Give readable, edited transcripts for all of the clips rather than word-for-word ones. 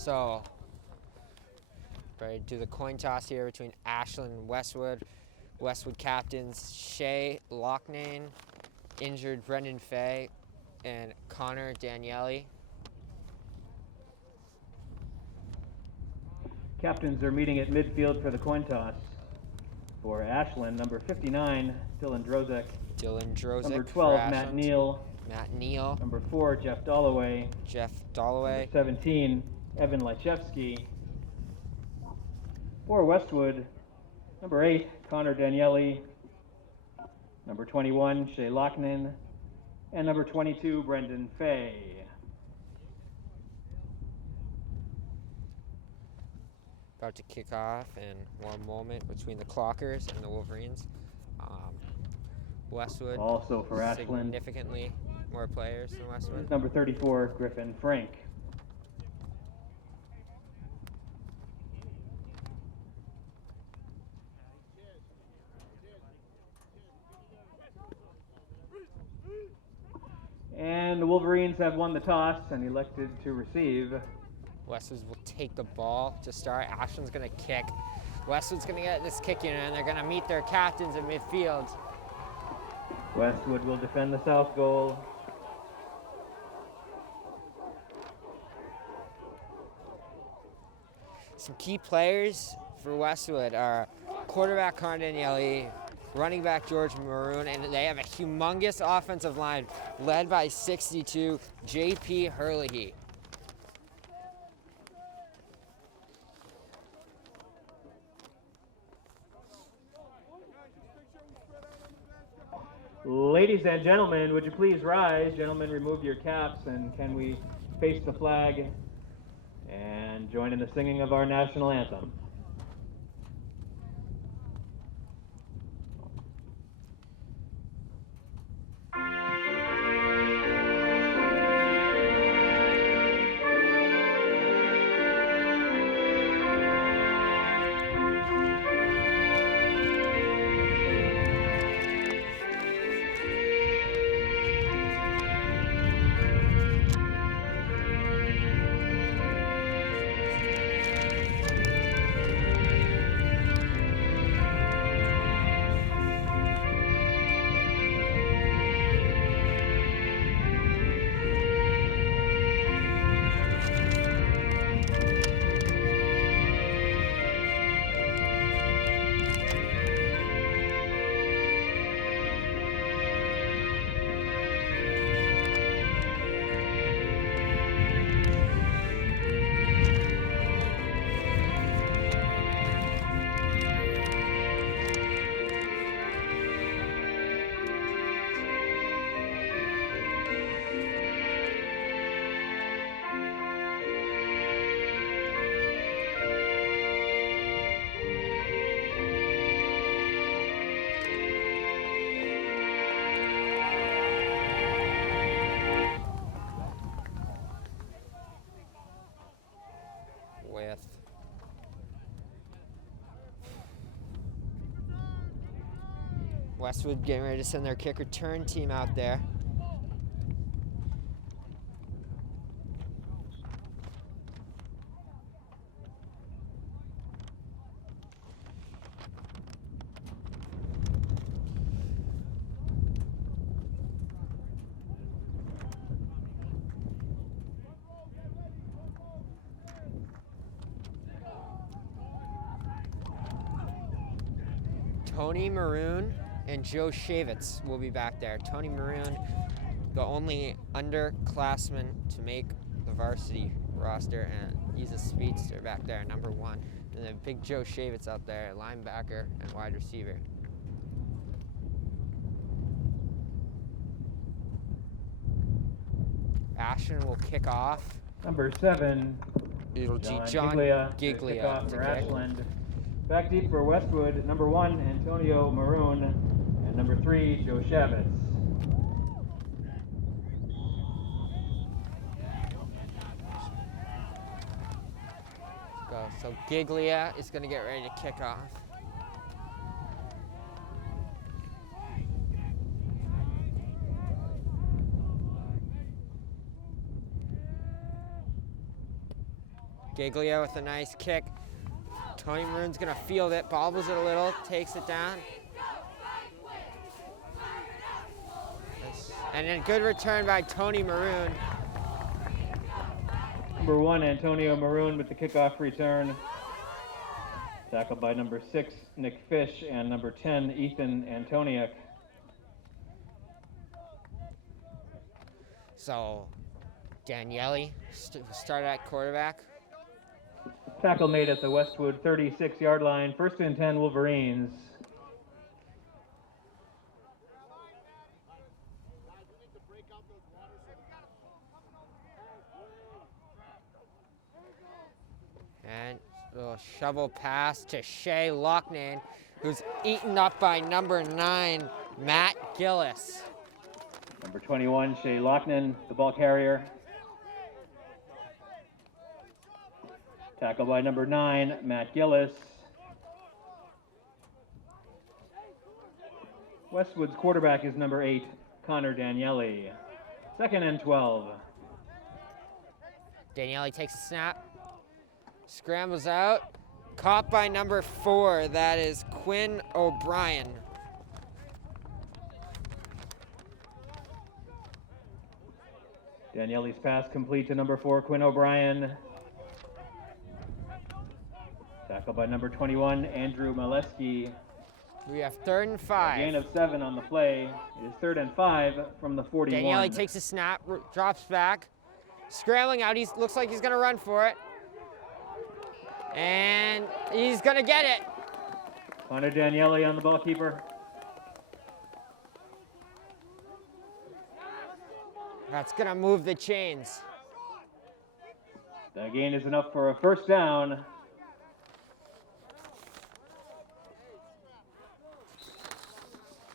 So, ready to do the coin toss here between Ashland and Westwood. Westwood captains Shay Loughnane, injured Brendan Fay, and Connor Daniele. Captains are meeting at midfield for the coin toss. For Ashland, number 59, Dylan Drozek. Dylan Drozek. Number for 12, Ashland. Matt Neal. Matt Neal. Number 4, Jeff Dolloway. Jeff Dolloway. Number 17, Evan Lychevsky. For Westwood, number 8, Connor Daniele. Number 21, Shay Loughnane. And number 22, Brendan Fay. About to kick off in one moment between the Clockers and the Wolverines. Westwood Also for Ashland, significantly more players than Westwood. number 34, Griffin Frank. And the Wolverines have won the toss and elected to receive. Westwood will take the ball to start. Ashland's going to kick. Westwood's going to get this kick in, and they're going to meet their captains in midfield. Westwood will defend the south goal. Some key players for Westwood are quarterback Connor Daniele, running back George Maroon, and they have a humongous offensive line led by 62 J.P. Herlihy. Ladies and gentlemen, would you please rise? Gentlemen, remove your caps, and can we face the flag and join in the singing of our national anthem? With Westwood getting ready to send their kick return team out there. Tony Maroon and Joe Shavitz will be back there. Tony Maroon, the only underclassman to make the varsity roster, and he's a speedster back there, number 1. And then big Joe Shavitz out there, linebacker and wide receiver. Ashland will kick off. Number 7, It'll be John Giglia Giglia to for kick. Ashland. Back deep for Westwood, number 1, Antonio Maroon, and number 3, Joe Shavitz. Go. So Giglia is going to get ready to kick off. Giglio with a nice kick. Tony Maroon's gonna field it, bobbles it a little, takes it down. And a good return by Tony Maroon. Number 1, Antonio Maroon with the kickoff return. Tackled by number 6, Nick Fish, and number 10, Ethan Antoniuk. So, Daniele started at quarterback. Tackle made at the Westwood 36-yard line. 1st and 10, Wolverines. And a little shovel pass to Shea Loughnane, who's eaten up by number 9, Matt Gillis. Number 21, Shea Loughnane, the ball carrier. Tackled by number 9, Matt Gillis. Westwood's quarterback is number 8, Connor Daniele. 2nd and 12. Daniele takes a snap, scrambles out, caught by number 4, that is Quinn O'Brien. Daniele's pass complete to number 4, Quinn O'Brien. Tackled by number 21, Andrew Molesky. We have 3rd and 5. Gain of 7 on the play. It is 3rd and 5 from the 41. Daniele takes a snap, drops back, scrambling out. He looks like he's gonna run for it. And he's gonna get it. Connor Daniele on the ball keeper. That's gonna move the chains. That gain is enough for a 1st down.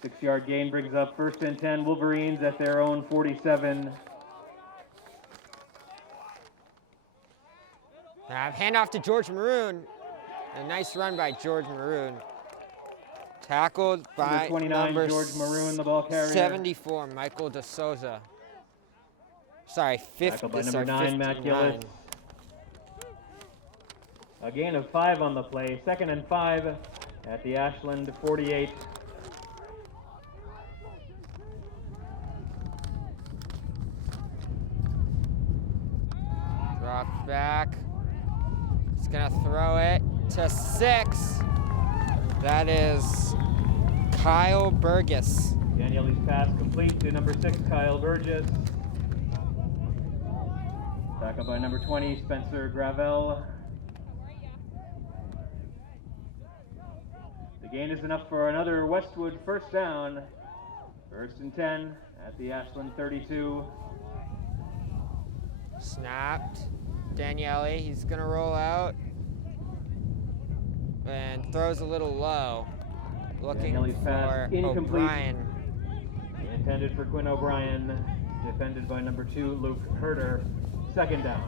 Six-yard gain brings up 1st and 10, Wolverines at their own 47. Handoff to George Maroon. A nice run by George Maroon. Tackled by Number 29, number George Maroon, the ball carrier. 74, Michael DeSouza. Sorry, Tackled by number 9, Matt Gillis. A gain of 5 on the play. 2nd and 5 at the Ashland 48. Drops back. He's gonna throw it to 6. That is Kyle Burgess. Daniele's pass complete to number 6, Kyle Burgess. Tackled by number 20, Spencer Gravel. The gain is enough for another Westwood 1st down. 1st and 10 at the Ashland 32. Snapped. Daniele, he's gonna roll out and throws a little low, looking Daniele's pass for incomplete. O'Brien. Intended for Quinn O'Brien, defended by number 2, Luke Herder. 2nd down.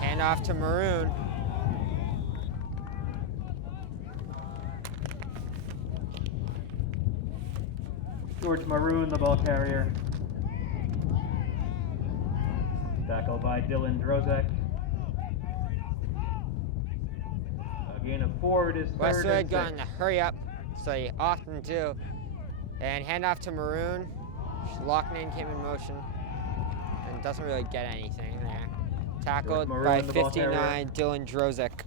Handoff to Maroon. George Maroon, the ball carrier. Tackled by Dylan Drozek. A gain of 4, it is 3rd Westwood and 6. going to hurry up, so you often do. And handoff to Maroon. Loughnane came in motion and doesn't really get anything there. Tackled Maroon, by the ball 59, Dylan Drozek.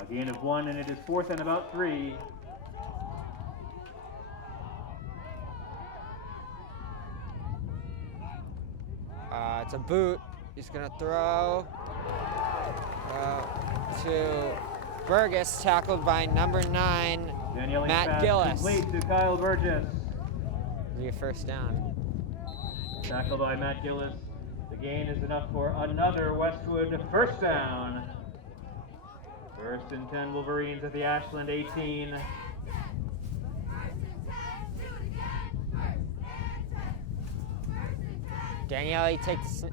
A gain of 1, and it is 4th and about 3. It's a boot. He's gonna throw to Burgess, tackled by number 9, Daniele's Matt pass Gillis. complete to Kyle Burgess. Your 1st down. Tackled by Matt Gillis. The gain is enough for another Westwood 1st down. 1st First and 10 Wolverines at the Ashland 18. Daniele takes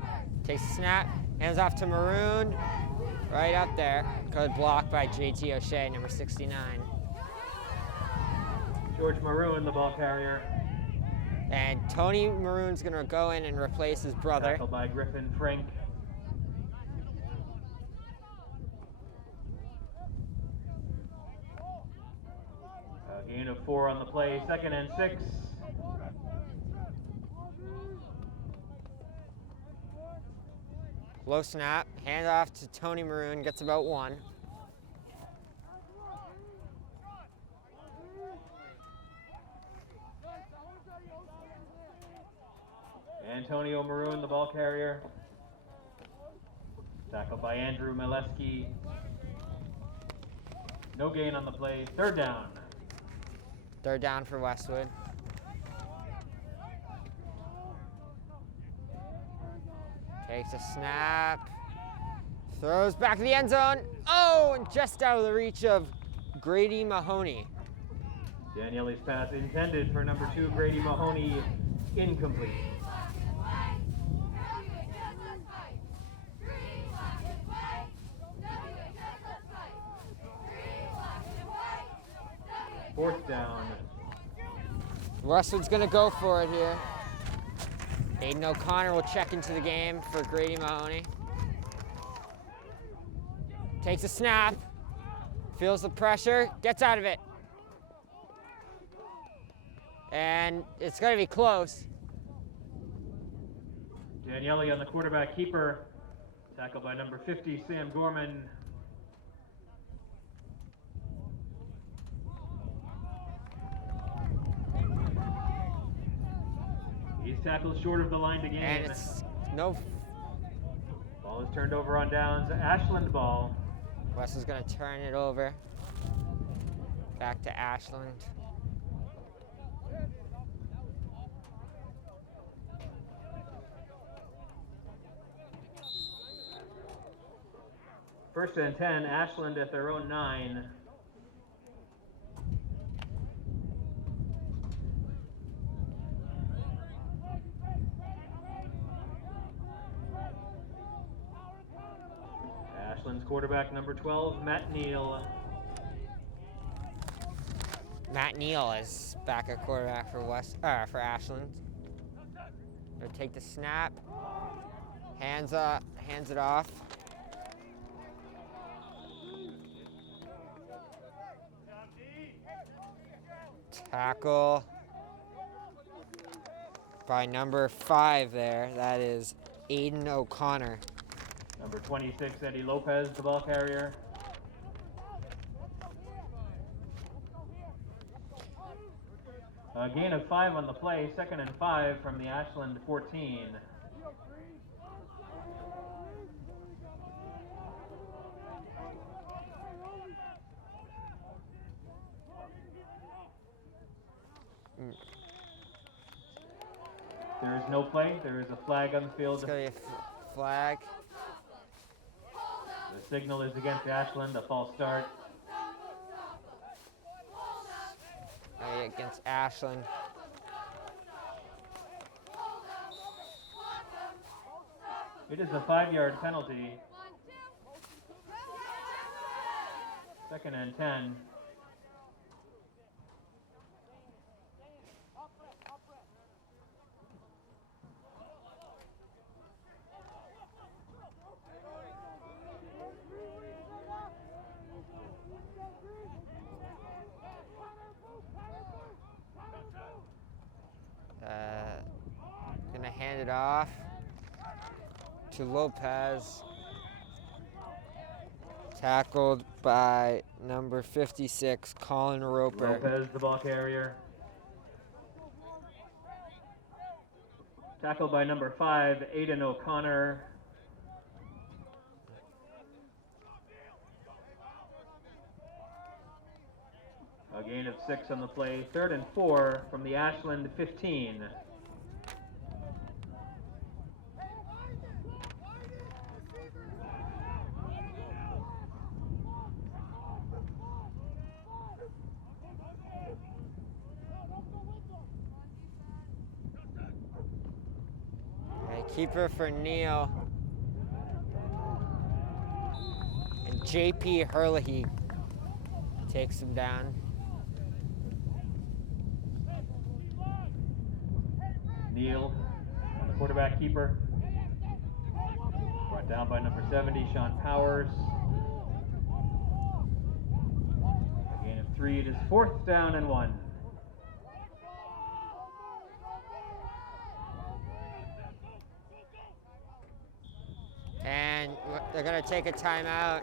the snap, hands off to Maroon, right up there. Good block by JT O'Shea, number 69. George Maroon, the ball carrier. And Tony Maroon's gonna go in and replace his brother. Tackled by Griffin Frank. A gain of 4 on the play, 2nd and 6. Low snap, hand off to Tony Maroon, gets about 1. Antonio Maroon, the ball carrier. Tackled by Andrew Mileski. No gain on the play, 3rd down. 3rd down for Westwood. Takes a snap, throws back to the end zone. Oh, and just out of the reach of Grady Mahoney. Daniele's pass intended for number 2, Grady Mahoney, incomplete. Fourth down. Westwood's gonna go for it here. Aiden O'Connor will check into the game for Grady Mahoney. Takes a snap, feels the pressure, gets out of it. And it's gonna be close. Daniele on the quarterback keeper. Tackled by number 50, Sam Gorman. He's tackled short of the line to gain. And it's no. Ball is turned over on downs. Ashland ball. Wes is gonna turn it over. Back to Ashland. First and 10, Ashland at their own 9. Ashland's quarterback, number 12, Matt Neal. Matt Neal is back at quarterback for for Ashland. They'll take the snap, hands it off. Tackle by number 5 there. That is Aiden O'Connor. Number 26, Eddie Lopez, the ball carrier. A gain of 5 on the play, 2nd and 5 from the Ashland 14. There is no play. There is a flag on the field. It's going to be a flag. The signal is against Ashland, a false start. Against Ashland. It is a 5-yard penalty. 2nd and 10. Gonna hand it off to Lopez. Tackled by number 56, Colin Roper. Lopez, the ball carrier. Tackled by number 5, Aiden O'Connor. A gain of 6 on the play, 3rd and 4 from the Ashland 15. Keeper for Neal. And JP Herlihy takes him down. Neal on the quarterback keeper. Brought down by number 70, Sean Powers. A gain of 3. It is 4th down and 1. And they're going to take a timeout.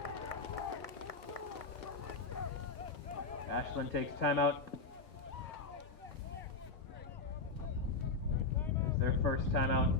Ashland takes timeout. It's their first timeout.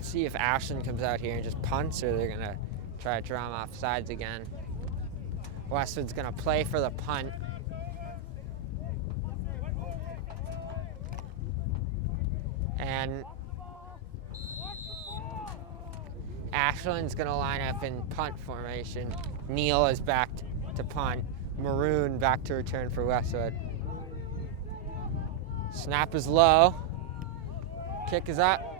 See if Ashland comes out here and just punts, or they're gonna try to draw him off sides again. Westwood's gonna play for the punt. And Ashland's gonna line up in punt formation. Neal is back to punt. Maroon back to return for Westwood. Snap is low. Kick is up.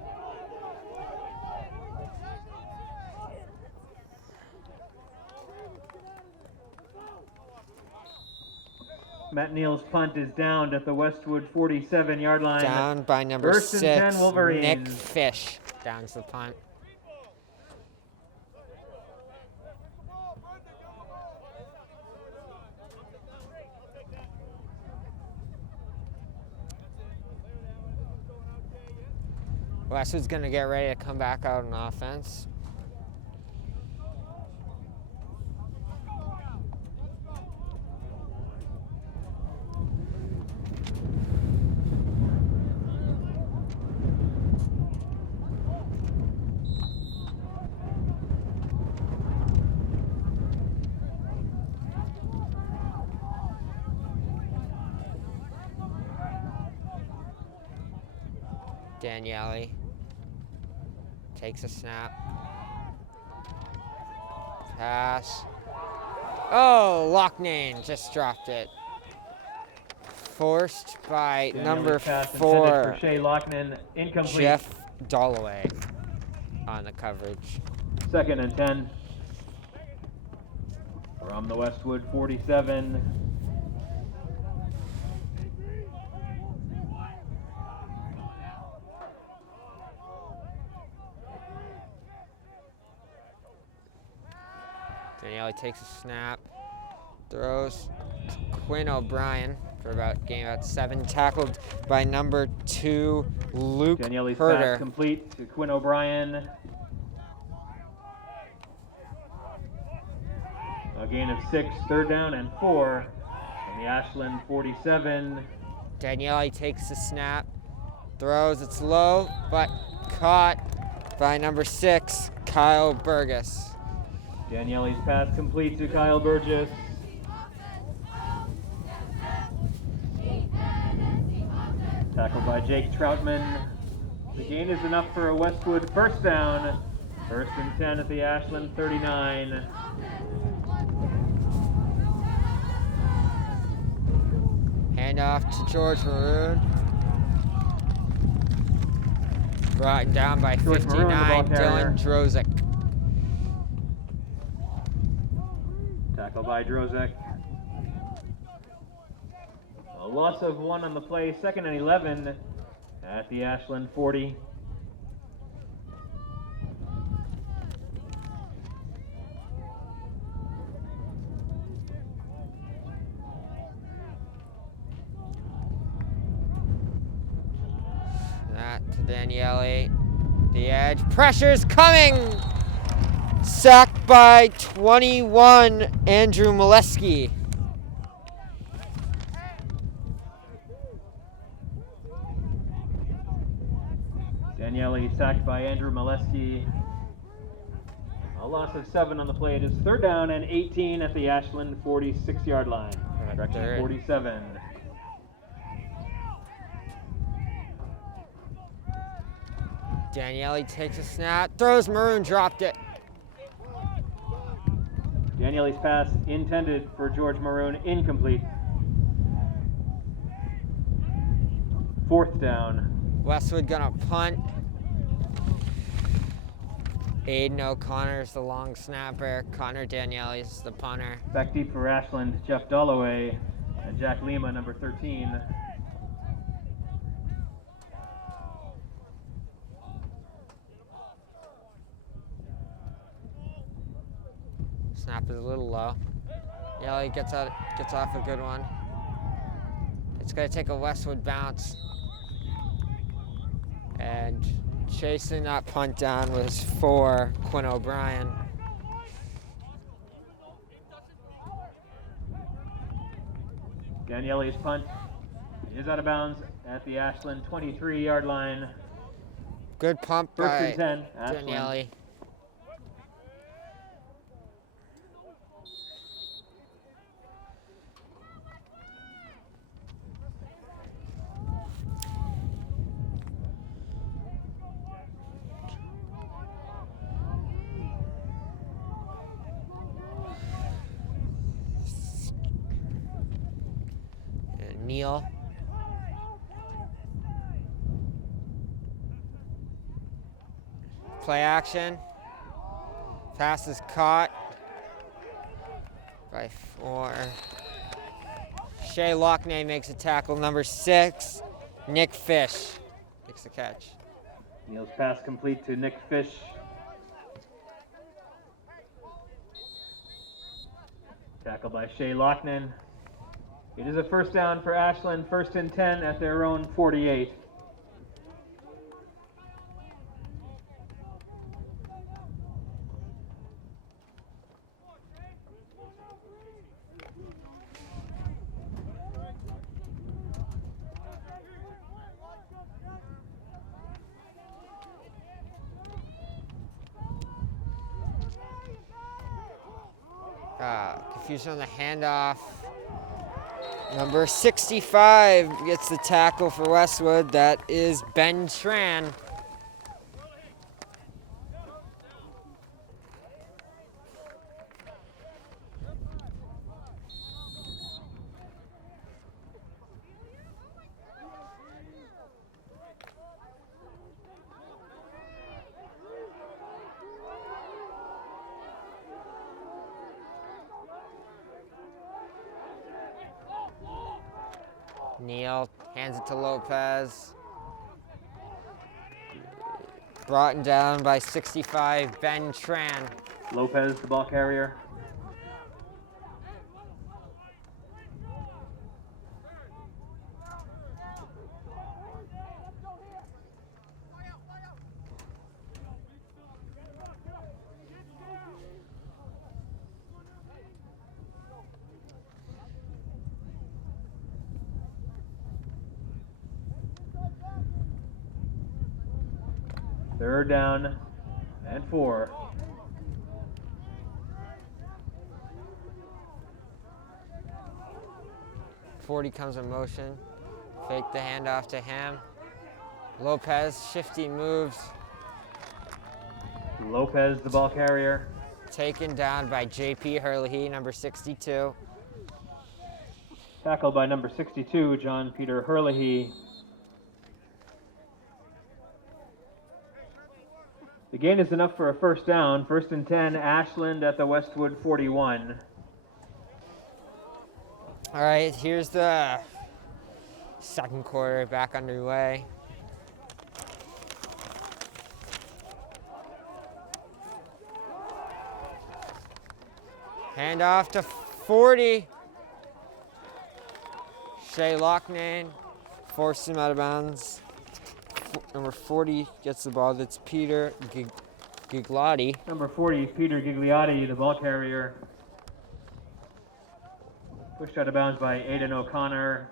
Matt Neal's punt is downed at the Westwood 47-yard line. Down by number 6, 10, Wolverines. Nick Fish downs the punt. Westwood's going to get ready to come back out on offense. Daniele takes a snap. Pass. Oh, Loughnane just dropped it. Forced by number 4, for Shea Loughnane, incomplete. Jeff Dalloway on the coverage. 2nd and 10 from the Westwood 47. Daniele takes a snap, throws to Quinn O'Brien for about 7, tackled by number 2, Luke Daniele's Herder. pass complete to Quinn O'Brien. A gain of 6, 3rd down and 4 from the Ashland 47. Daniele takes the snap, throws, it's low, but caught by number 6, Kyle Burgess. Daniele's pass complete to Kyle Burgess. Tackled by Jake Troutman. The gain is enough for a Westwood first down. 1st and 10 at the Ashland 39. Handoff to George Maroon. Brought down by George 59, Maroon, the ball carrier. Dylan Drozik. Tackled by Drozek. A loss of 1 on the play. 2nd and 11 at the Ashland 40. That to Daniele. The edge. Pressure's coming! Sacked by 21, Andrew Molesky. Daniele sacked by Andrew Molesky. A loss of 7 on the play. It is 3rd down and 18 at the Ashland 46-yard line. Correction, Third. 47. Daniele takes a snap, throws, Maroon dropped it. Daniele's pass intended for George Maroon, incomplete. 4th down. Westwood gonna punt. Aiden O'Connor's the long snapper. Connor Daniele's the punter. Back deep for Ashland, Jeff Dolloway and Jack Lima, number 13. Snap is a little low. Yelly gets off a good one. It's gonna take a Westwood bounce. And chasing that punt down was for Quinn O'Brien. Daniele's punt is out of bounds at the Ashland 23-yard line. Good pump 1st by and 10, Ashland. Daniele. Neal. Play action. Pass is caught by 4. Shea Lockney makes a tackle. Number 6, Nick Fish makes the catch. Neal's pass complete to Nick Fish. Tackle by Shea Locknan. It is a 1st down for Ashland, 1st and 10 at their own 48. Confusion on the handoff. Number 65 gets the tackle for Westwood. That is Ben Tran. Neal hands it to Lopez. Brought down by 65, Ben Tran. Lopez, the ball carrier. Third down and 4. Forty comes in motion. Fake the handoff to him. Lopez, shifty moves. Lopez, the ball carrier. Taken down by JP Hurley, number 62. Tackled by number 62, John Peter Hurley. The gain is enough for a 1st down. 1st and 10, Ashland at the Westwood 41. All right, here's the second quarter back underway. Handoff to 40. Shea Locknan forced him out of bounds. Number 40 gets the ball. That's Peter Giglotti. Number 40, Peter Gigliotti, the ball carrier. Pushed out of bounds by Aidan O'Connor.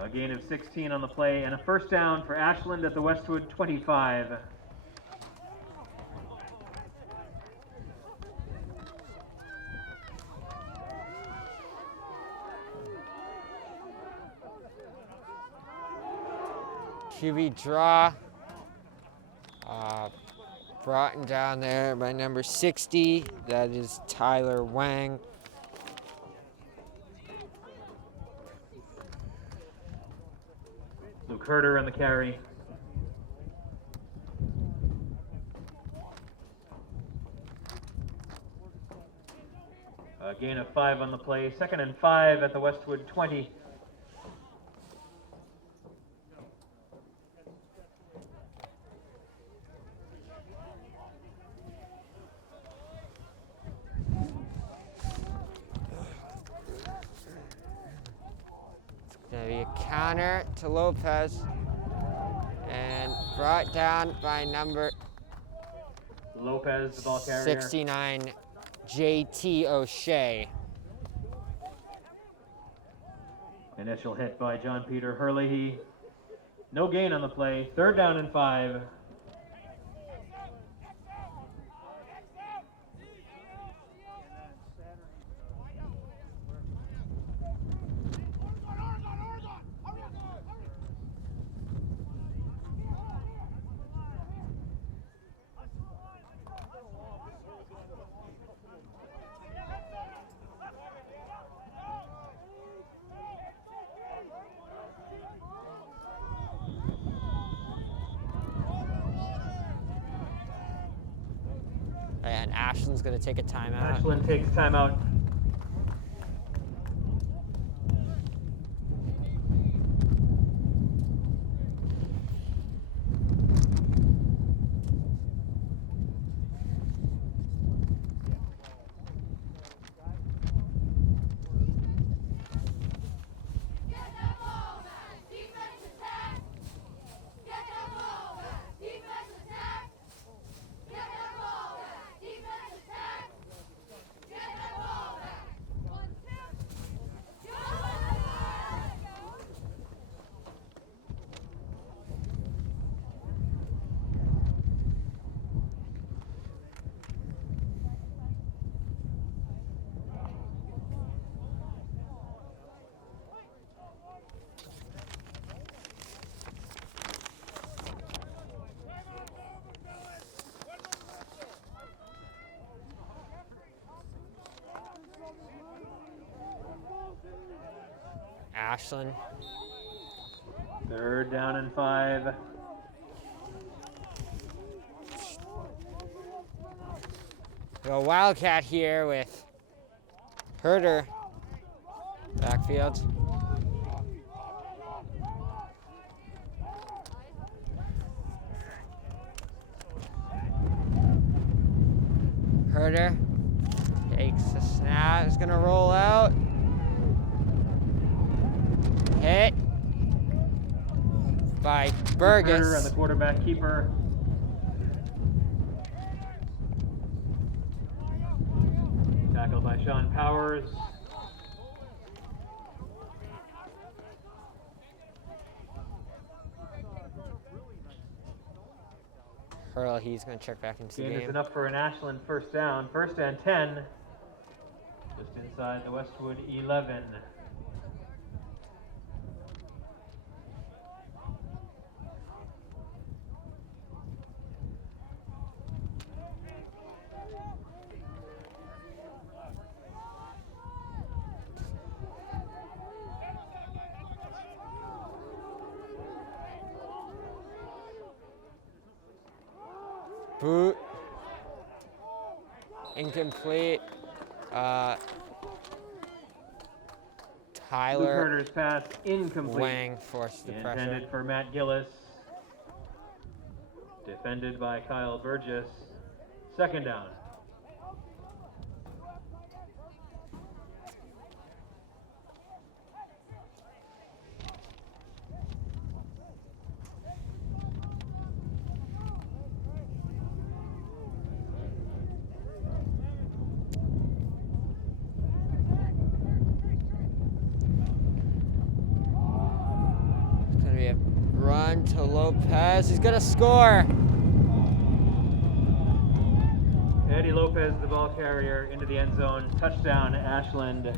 A gain of 16 on the play and a first down for Ashland at the Westwood 25. QB draw. Brought down there by number 60. That is Tyler Wang. Luke Herder on the carry. A gain of 5 on the play. 2nd and 5 at the Westwood 20. Gonna be a counter to Lopez and brought down by number Lopez, the ball carrier. 69, JT O'Shea. Initial hit by John Peter Herlihy. No gain on the play. 3rd down and 5. And Ashland's gonna take a timeout. Ashland takes timeout. Ashland. 3rd down and 5. A Wildcat here with Herder. Backfield. Herder takes the snap. Is gonna roll out. Hit by Burgess. Herder on the quarterback keeper. Tackled by Sean Powers. He's going to check back into the Gain is game. enough for an Ashland first down. 1st and 10. Just inside the Westwood 11. Boot. Incomplete. Luke Tyler Herder's pass incomplete. Wang forced the pressure. Intended for Matt Gillis. Defended by Kyle Burgess. 2nd down. run to Lopez. He's gonna score. Eddie Lopez, the ball carrier, into the end zone. Touchdown, Ashland.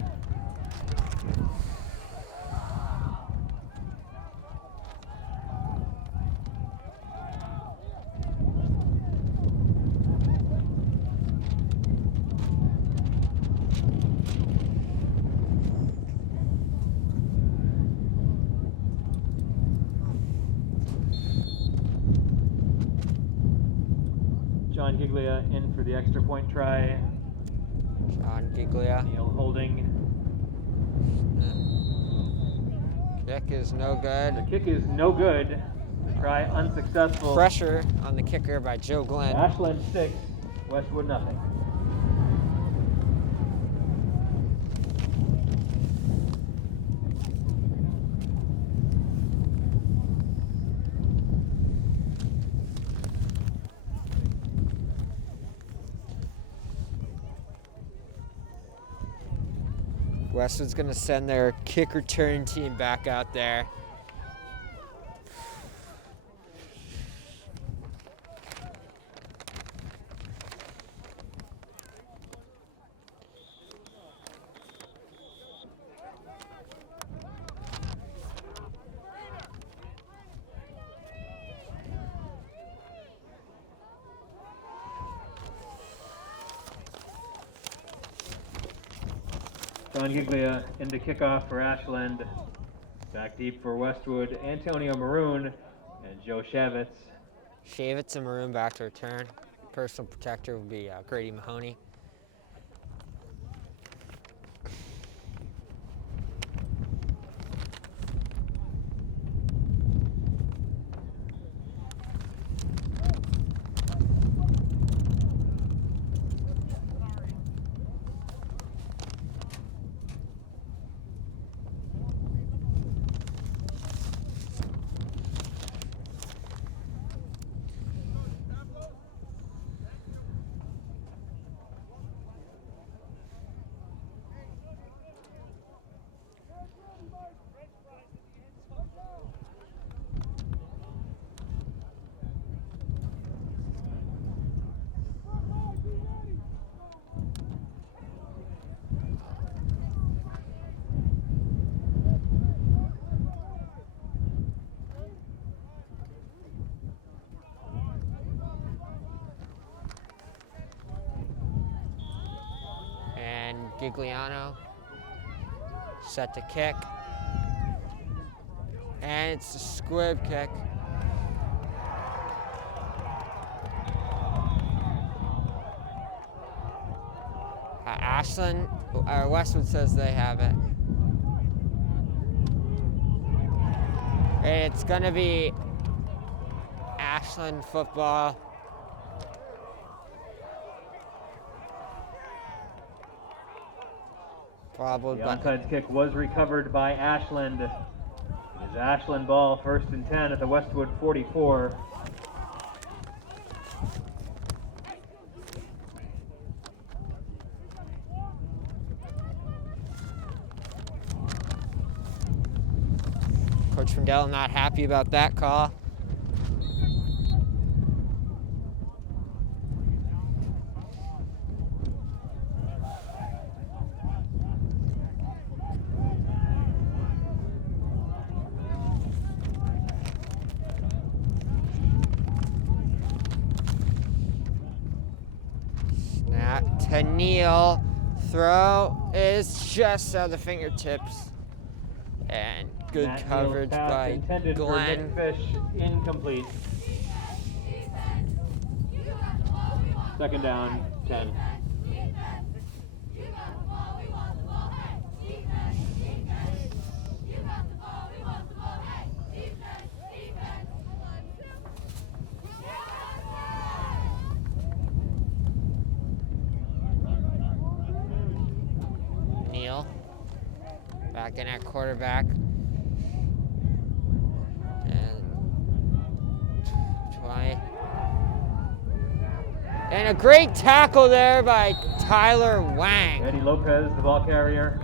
John Giglia in for the extra point try. John Giglia. Neil holding. Kick is no good. The kick is no good. The try unsuccessful. Pressure on the kicker by Joe Glenn. Ashland 6, Westwood nothing. Westwood's gonna send their kick return team back out there. John Giglia into kickoff for Ashland. Back deep for Westwood, Antonio Maroon and Joe Shavitz. Shavitz and Maroon back to return. Personal protector will be Grady Mahoney. Gigliano set to kick, and it's a squib kick. Ashland, Westwood says they have it. It's gonna be Ashland football. The onside kick was recovered by Ashland. It is Ashland ball, 1st and 10 at the Westwood 44. Coach Frindell not happy about that call. To Neal, throw is just out of the fingertips, and good Matt coverage Neal's pass by intended Glenn. For Nick Fish, incomplete. 2nd down, 10. Neal back in at quarterback, and a great tackle there by Tyler Wang. Eddie Lopez, the ball carrier.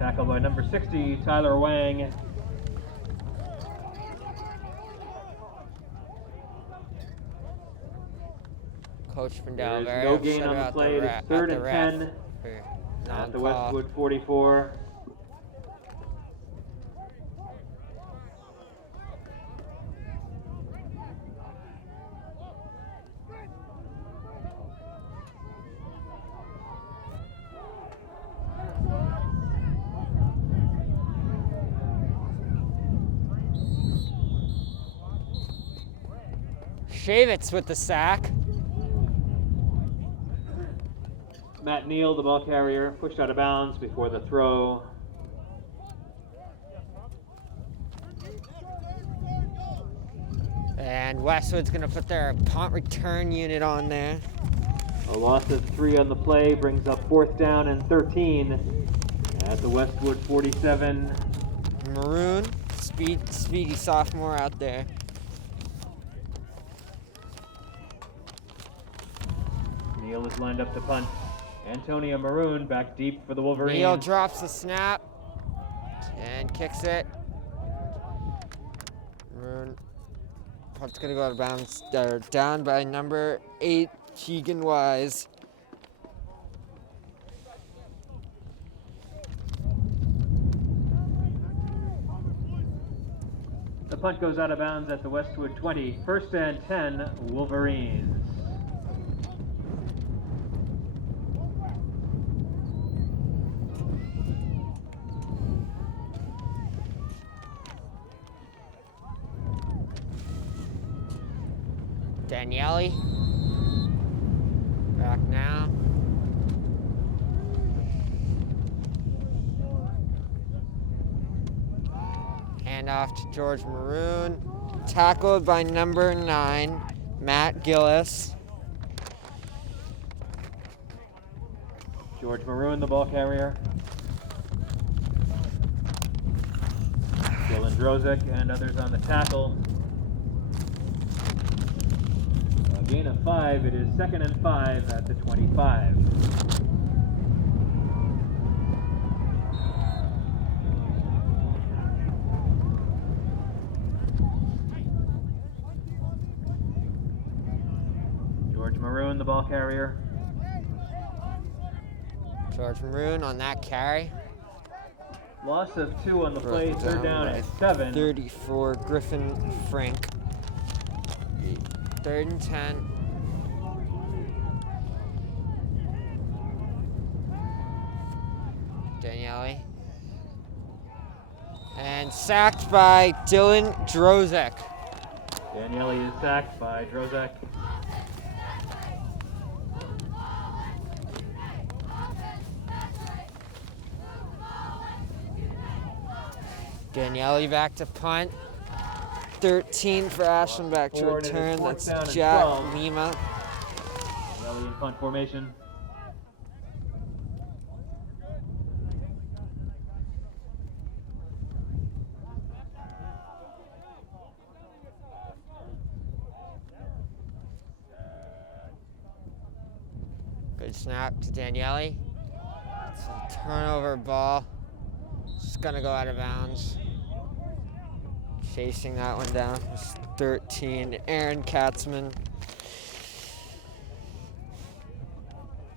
Tackled by number 60, Tyler Wang. Coach There Brindell is very no upset gain on the about play. It is at 3rd the and ref 10 for at the non-call. Westwood 44. Shavitz with the sack. Matt Neal, the ball carrier, pushed out of bounds before the throw. And Westwood's going to put their punt return unit on there. A loss of 3 on the play brings up 4th down and 13 at the Westwood 47. Maroon, speedy sophomore out there. Neal is lined up to punt. Antonio Maroon back deep for the Wolverines. Neal drops the snap and kicks it. Maroon, punt's going to go out of bounds. They're down by number 8, Keegan Wise. The punt goes out of bounds at the Westwood 20. 1st and 10, Wolverines. Daniele. Back now. Handoff to George Maroon. Tackled by number 9, Matt Gillis. George Maroon, the ball carrier. Dylan Drozik and others on the tackle. A gain of 5. It is 2nd and 5 at the 25. George Maroon, the ball carrier. George Maroon on that carry. Loss of 2 on the play. Brought 3rd down by and 7. 34, Griffin Frank. 3rd and 10. Daniele. And sacked by Dylan Drozik. Daniele is sacked by Drozik. Daniele back to punt. 13 for Ashland back to Forward, it is return. 4th That's down and Jack 12. Lima. Daniele in punt formation. Good snap to Daniele. It's a turnover ball. It's gonna go out of bounds. Chasing that one down. It's 13, Aaron Katzman.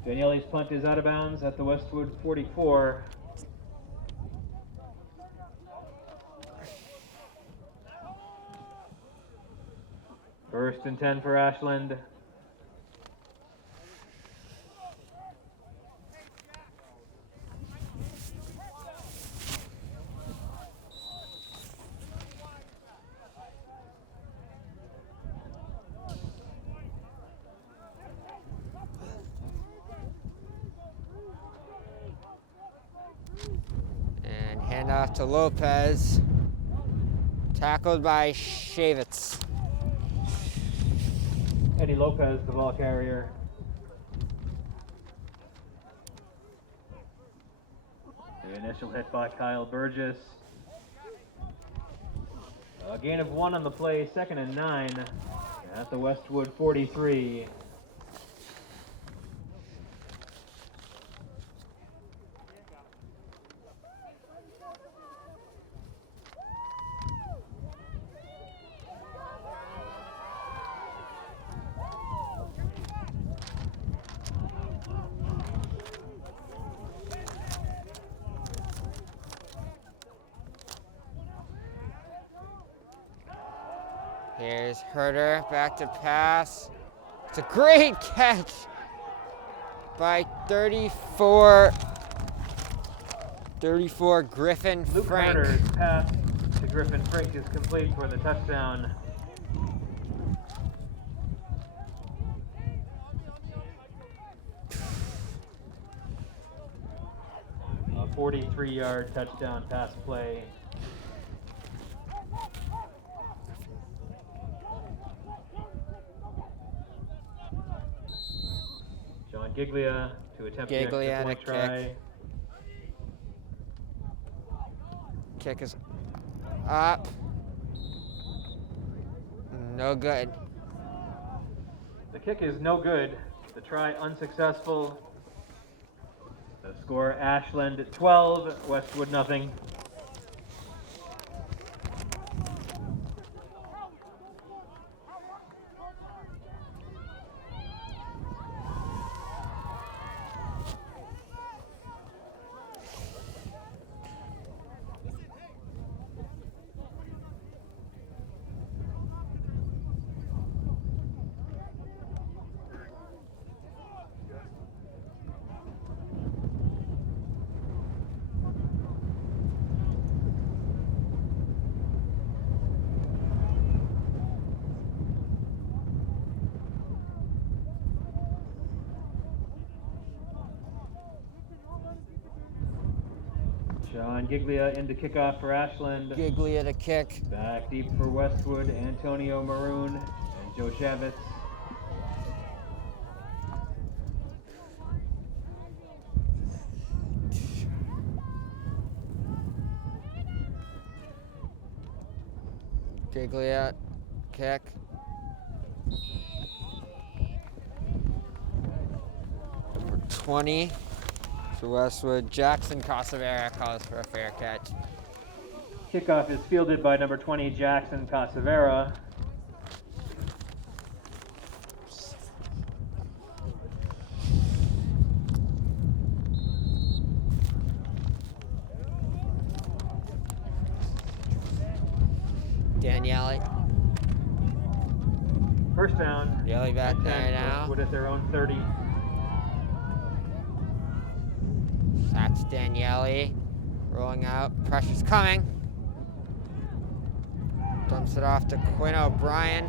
Daniele's punt is out of bounds at the Westwood 44. First and 10 for Ashland. And handoff to Lopez. Tackled by Shavitz. Eddie Lopez, the ball carrier. The initial hit by Kyle Burgess. A gain of 1 on the play, 2nd and 9 at the Westwood 43. Here's Herder, back to pass. It's a great catch by 34 Griffin Luke Frank. Herder's pass to Griffin Frank is complete for the touchdown. A 43-yard touchdown pass play. John Giglia to attempt the Giglia extra and a point try. Kick is up. No good. The kick is no good. The try unsuccessful. The score: Ashland 12, Westwood nothing. John Giglia into kickoff for Ashland. Giglia to kick. Back deep for Westwood, Antonio Maroon and Joe Shavitz. Giglia kick. Number 20 for Westwood. Jackson Casavera calls for a fair catch. Kickoff is fielded by number 20, Jackson Casavera. Daniele. First down. Daniele back there now. Westwood at their own 30. That's Daniele. Rolling out. Pressure's coming. Dumps it off to Quinn O'Brien.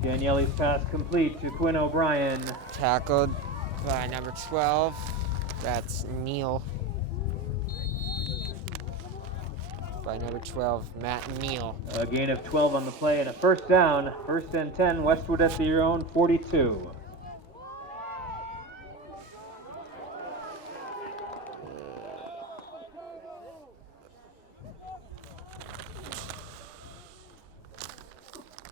Daniele's pass complete to Quinn O'Brien. Tackled by number 12. That's Neal. By number 12, Matt Neal. A gain of 12 on the play and a first down. First and 10, Westwood at their own 42.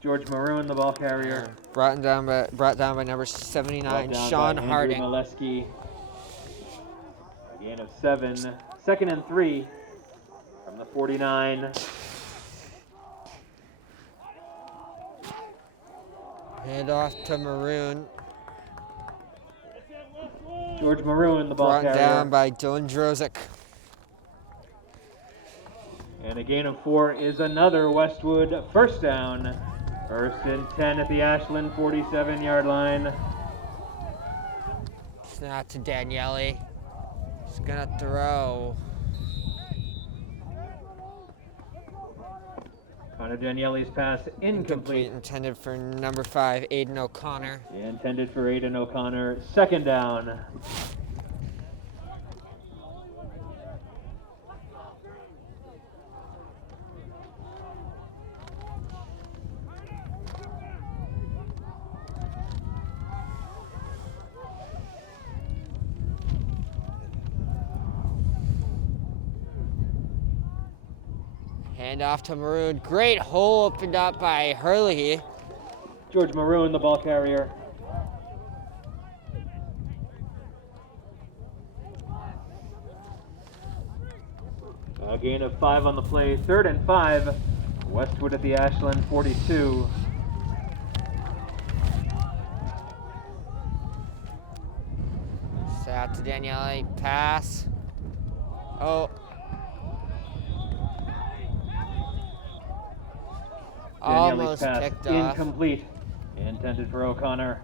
George Maroon, the ball carrier. Brought down by number 79, Brought down Sean by Harding. Andrew Molesky. A gain of 7. Second and 3 from the 49. Hand off to Maroon. George Maroon, the ball Brought carrier. down by Dylan Drozic. And a gain of 4 is another Westwood first down. First and 10 at the Ashland 47-yard line. Snap to Daniele. He's gonna throw. Connor Daniele's pass incomplete. Intended for number 5, Aiden O'Connor. Intended for Aiden O'Connor. Second down. Hand off to Maroon. Great hole opened up by Hurley. George Maroon, the ball carrier. A gain of 5 on the play. Third and 5. Westwood at the Ashland 42. Out to Daniele. Pass. Oh. Daniele's Almost pass picked off. incomplete. Intended for O'Connor.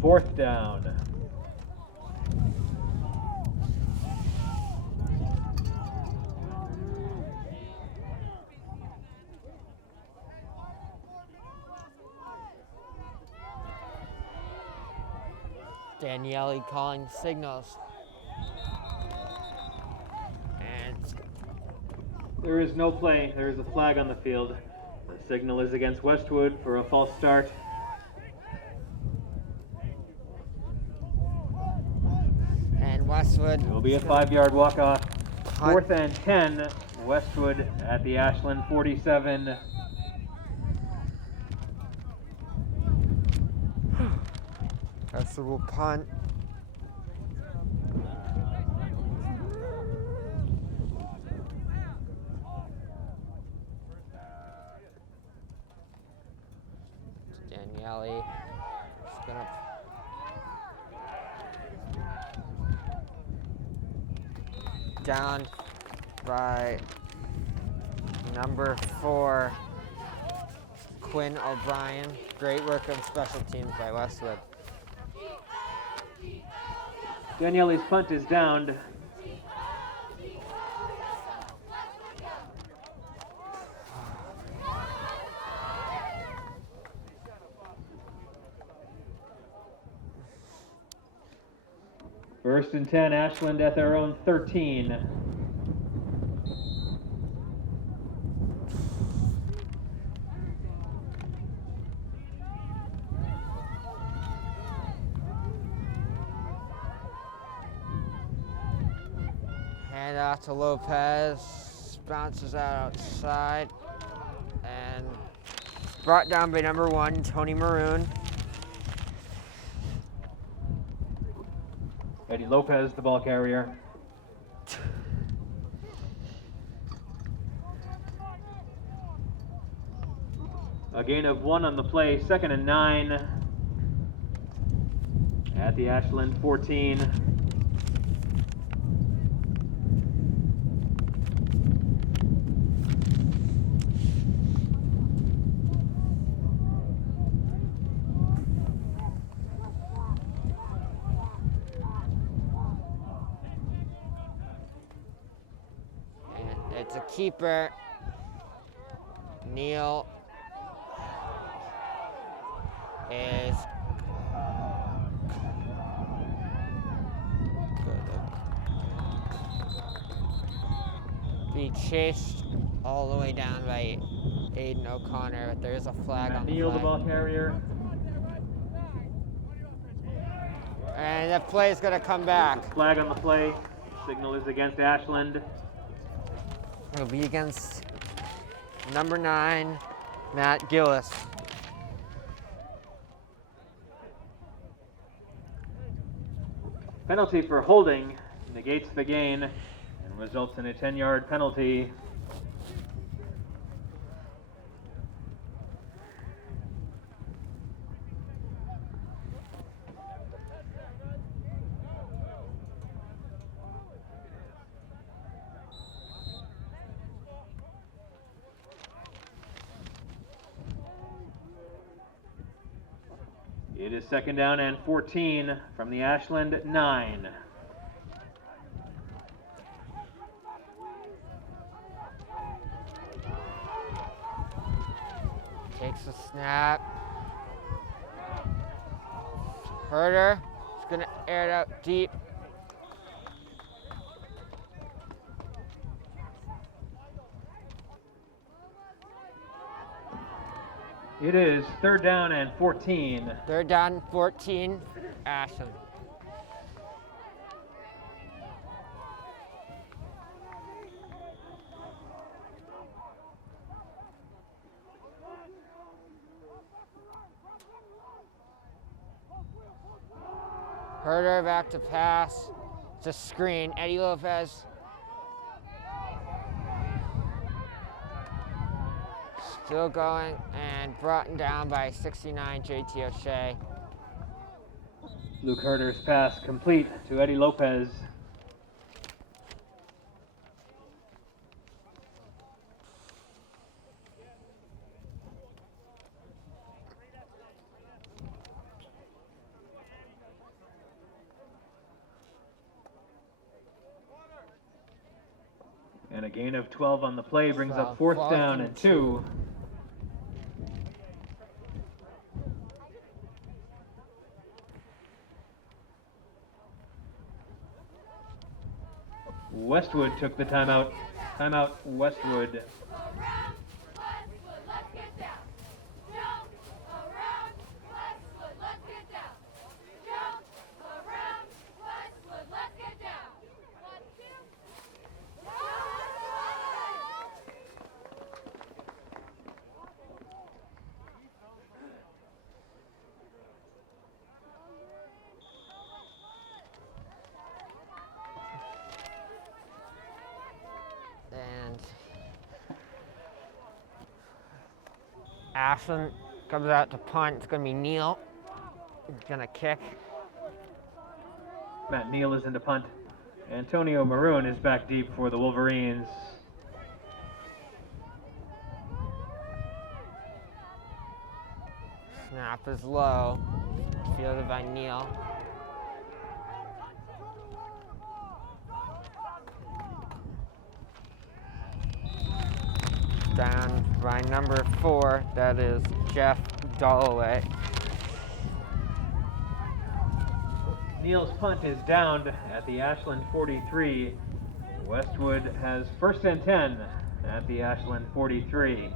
Fourth down. Daniele calling signals. And There is no play. There is a flag on the field. The signal is against Westwood for a false start. Westwood. It will be a 5-yard walk-off. Punt. 4th and 10. Westwood at the Ashland 47. That's the rule punt. Daniele is gonna down by number 4, Quinn O'Brien. Great work on special teams by Westwood. Daniele's punt is downed. First and 10, Ashland at their own 13. Hand off to Lopez, bounces out outside, and brought down by number 1, Tony Maroon. Eddie Lopez, the ball carrier. A gain of 1 on the play, 2nd and 9 at the Ashland 14. It's a keeper. Neal is be chased all the way down by Aiden O'Connor, but there is a flag on the Neal, the flag. ball carrier. And that play is going to come back. Flag on the play. Signal is against Ashland. It'll be against number 9, Matt Gillis. Penalty for holding negates the gain and results in a 10-yard penalty. It is 2nd down and 14 from the Ashland 9. Takes a snap. Herder is going to air it out deep. It is 3rd down and 14. 3rd down, 14, Ashland. Herder back to pass. It's a screen. Eddie Lopez. Still going and brought down by 69 JT O'Shea. Luke Herder's pass complete to Eddie Lopez. And a gain of 12 on the play brings up fourth down and 2. Westwood took the timeout. Timeout, Westwood. And Ashland comes out to punt. It's going to be Neal. He's going to kick. Matt Neal is in to punt. Antonio Maroon is back deep for the Wolverines. Snap is low. Fielded by Neal. Down by number 4, that is Jeff Dalloway. Neal's punt is downed at the Ashland 43. Westwood has first and 10 at the Ashland 43.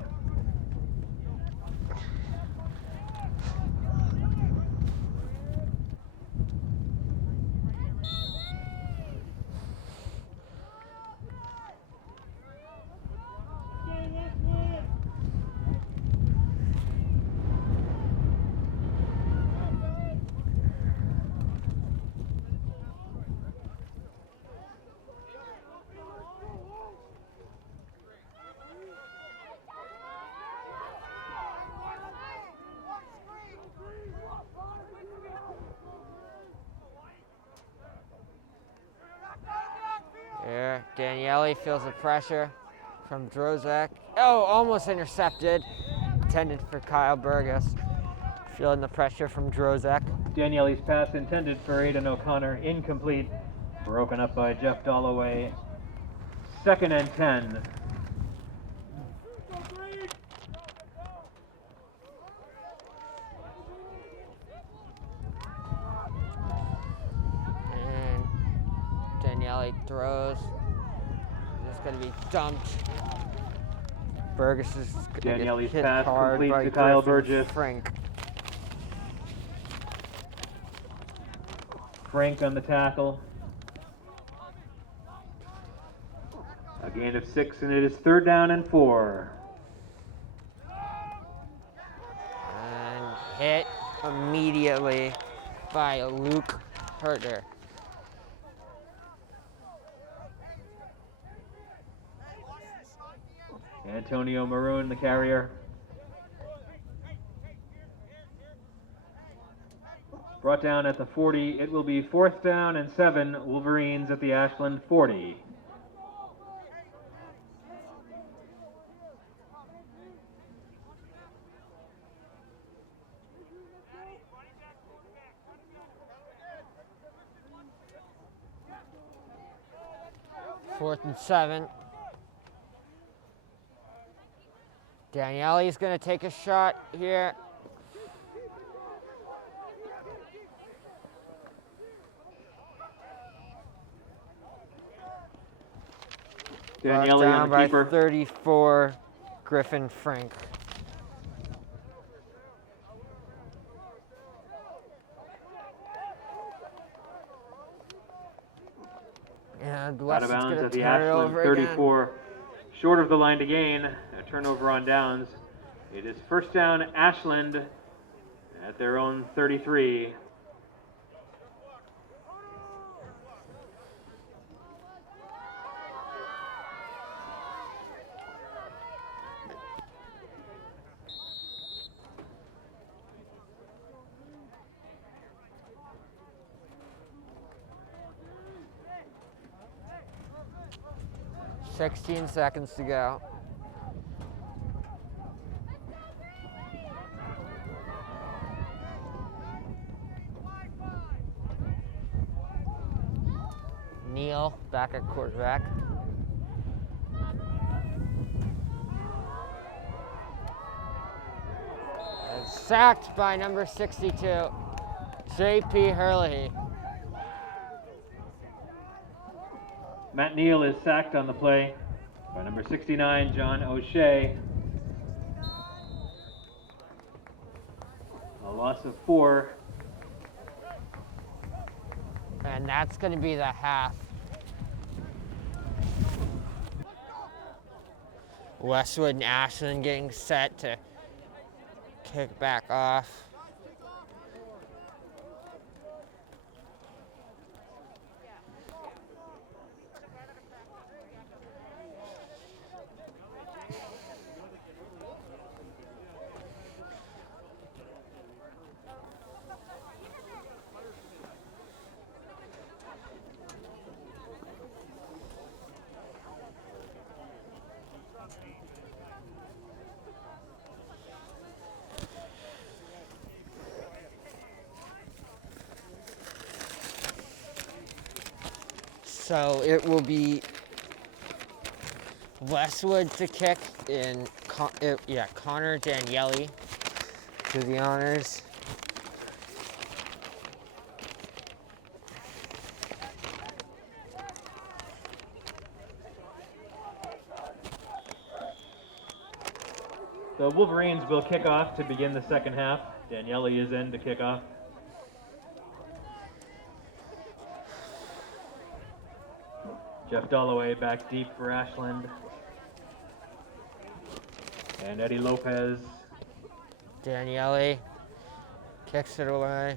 There, Daniele feels the pressure from Drozek. Oh, almost intercepted. Intended for Kyle Burgess. Feeling the pressure from Drozek. Daniele's pass intended for Aidan O'Connor, incomplete. Broken up by Jeff Dalloway. Second and 10. And Daniele throws. It's going to be dumped. Burgess is going to Daniele's get hit pass hard complete by to Kyle Griffin Burgess. Frank. Frank on the tackle. A gain of 6, and it is third down and 4. And hit immediately by Luke Herder. Antonio Maroon, the carrier. Brought down at the 40. It will be fourth down and 7. Wolverines at the Ashland 40. Fourth and 7. Daniele's going to take a shot here. Daniele Down on the by keeper. 34, Griffin Frank. And Out of Westwood's bounds going at to the turn it Ashland over 34. again. Short of the line to gain. A turnover on downs. It is first down Ashland at their own 33. 16 seconds to go. Neal back at quarterback. And sacked by number 62, J.P. Hurley. Matt Neal is sacked on the play by number 69, John O'Shea. A loss of 4. And that's going to be the half. Westwood and Ashland getting set to kick back off. So it will be Westwood to kick and Connor Daniele to the honors. The Wolverines will kick off to begin the second half. Daniele is in to kick off. Jeff Dolloway back deep for Ashland. And Eddie Lopez. Daniele kicks it away.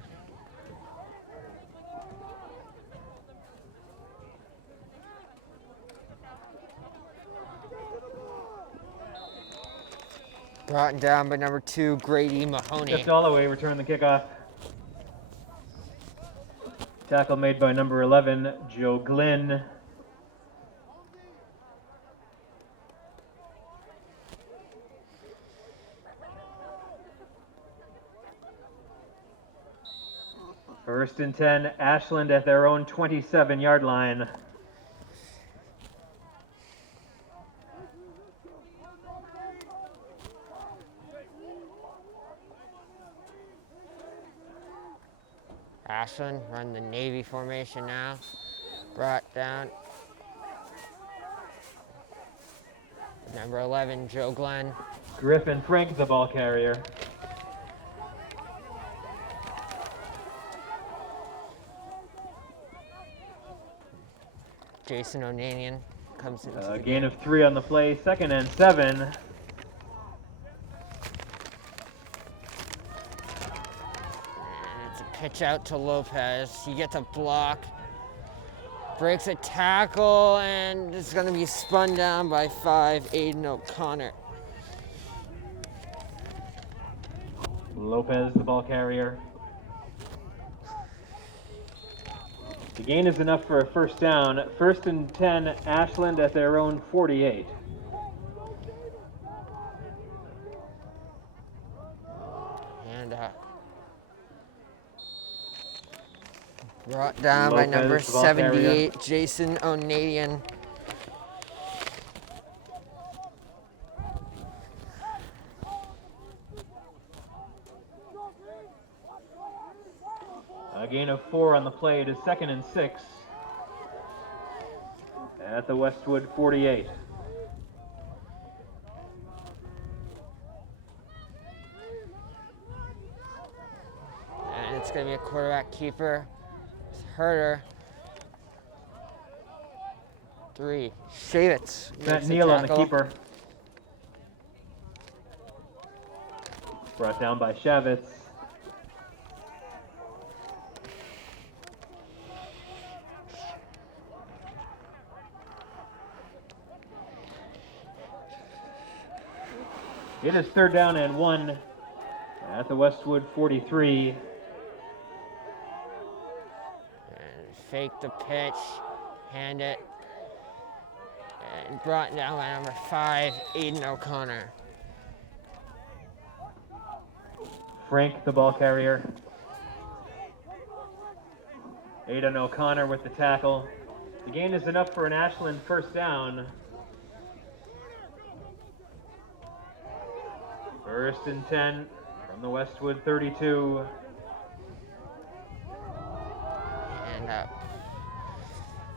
Brought down by number 2, Grady Mahoney. Jeff Dolloway returned the kickoff. Tackle made by number 11, Joe Glynn. First and 10, Ashland at their own 27-yard line. Ashland run the Navy formation now. Brought down. Number 11, Joe Glenn. Griffin Frank, the ball carrier. Jason O'Nanian comes into the Gain of 3 on the play, 2nd and 7. And it's a pitch out to Lopez. He gets a block, breaks a tackle, and it's going to be spun down by 5, Aiden O'Connor. Lopez, the ball carrier. The gain is enough for a first down. 1st and 10, Ashland at their own 48. And brought down by Lopez, number the ball carrier. 78, Jason O'Nadian. A gain of 4 on the play. It is 2nd and 6 at the Westwood 48. And it's going to be a quarterback keeper. Herder. 3, Shavitz. Matt Neal on the keeper. Brought down by Shavitz. It is 3rd down and 1 at the Westwood 43. And fake the pitch, hand it, And brought down by number 5, Aiden O'Connor. Frank, the ball carrier. Aiden O'Connor with the tackle. The gain is enough for an Ashland first down. First and 10 from the Westwood 32.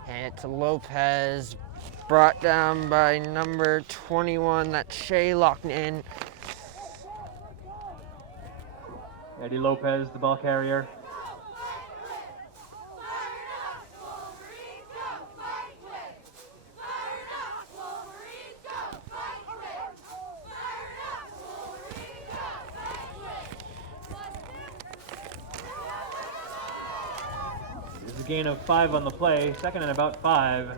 And it's Lopez, brought down by number 21, that's Shea Loughnane. Eddie Lopez, the ball carrier. There's a gain of 5 on the play, second and about 5.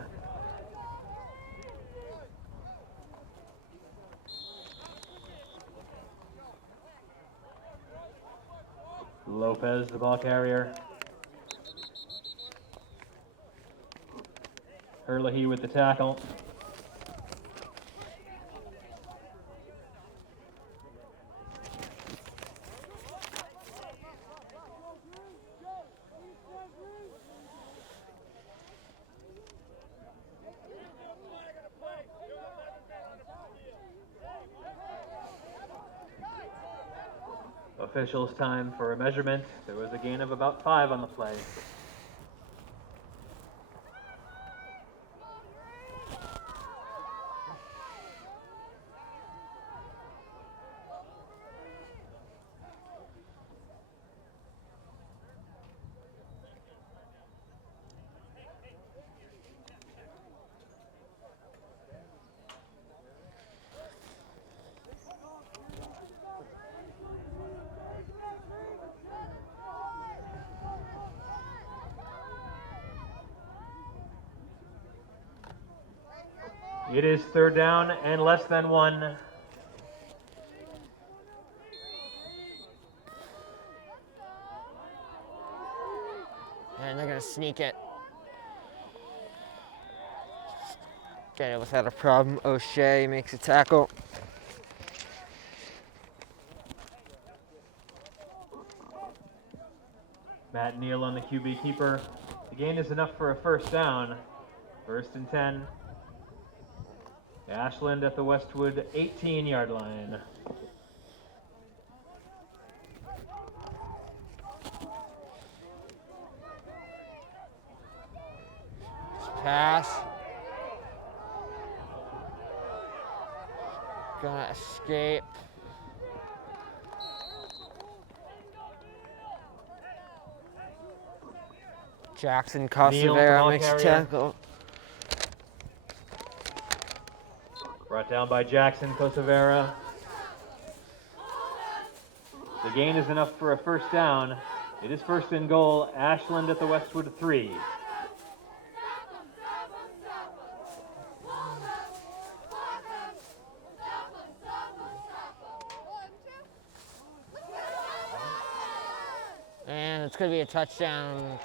Lopez, the ball carrier. Herlihy with the tackle. Officials time for a measurement. There was a gain of about 5 on the play. It is third down and less than 1. And they're going to sneak it. Get it without a problem. O'Shea makes a tackle. Matt Neal on the QB keeper. The gain is enough for a first down. First and 10. Ashland at the Westwood 18-yard line. Pass. Gonna escape. Jackson Cosavera makes a tackle. Brought down by Jackson Cosavera. The gain is enough for a first down. It is first and goal, Ashland at the Westwood 3. And it's going to be a touchdown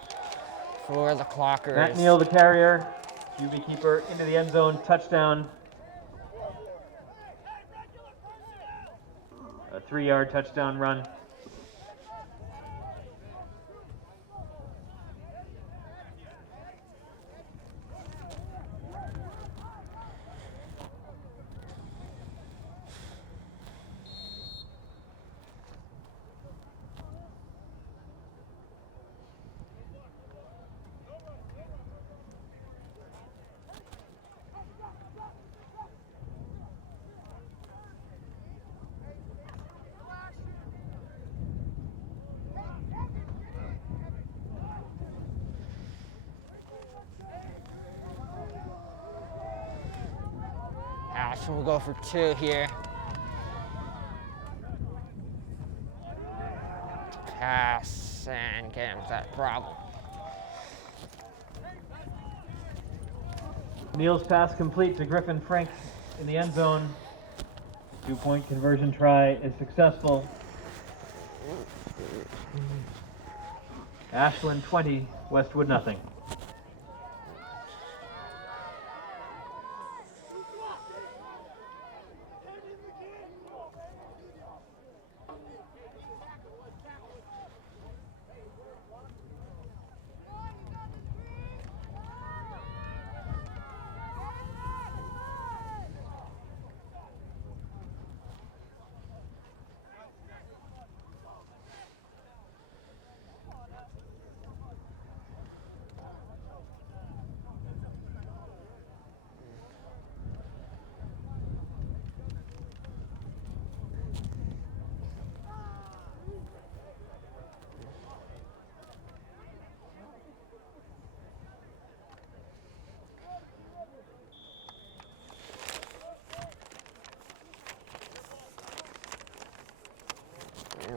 for the Clockers. Matt Neal, the carrier, QB keeper, into the end zone, touchdown. A 3-yard touchdown run. We'll go for 2 here. Pass and get him with that problem. Neal's pass complete to Griffin Frank in the end zone. 2-point conversion try is successful. Ashland 20, Westwood nothing.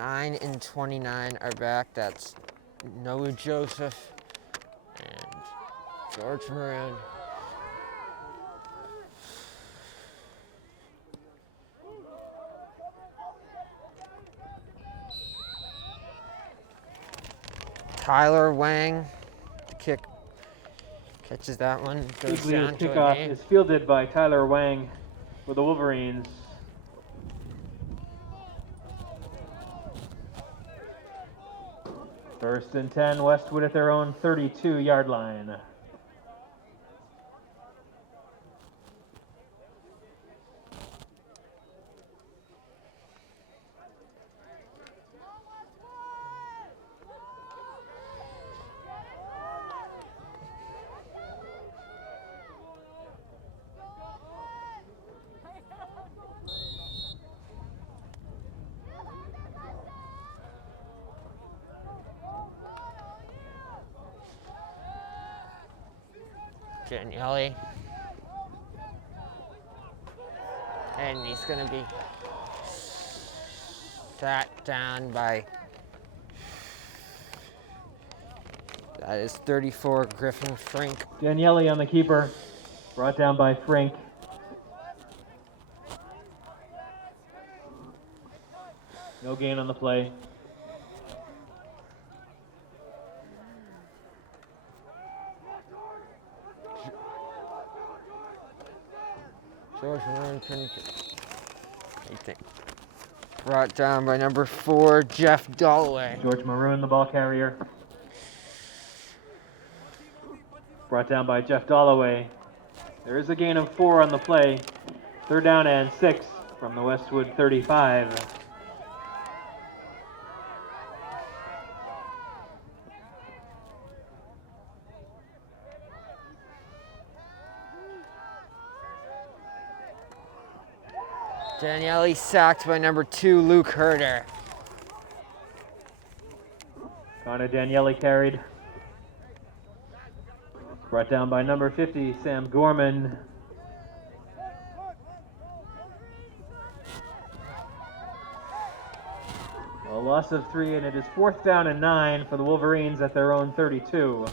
9 and 29 are back. That's Noah Joseph and George Maroon. Tyler Wang, kick, catches that one, goes down to a kickoff knee. is fielded by Tyler Wang for the Wolverines. First and 10, Westwood at their own 32-yard line. Daniele. And he's going to be sat down by, that is 34, Griffin Frink. Daniele on the keeper, brought down by Frink. No gain on the play. George Maroon couldn't get, brought down by number 4, Jeff Dalloway. George Maroon, the ball carrier. Brought down by Jeff Dalloway. There is a gain of 4 on the play. Third down and 6 from the Westwood 35. Daniele sacked by number 2, Luke Herder. Connor Daniele carried. Brought down by number 50, Sam Gorman. A loss of 3, and it is 4th down and 9 for the Wolverines at their own 32.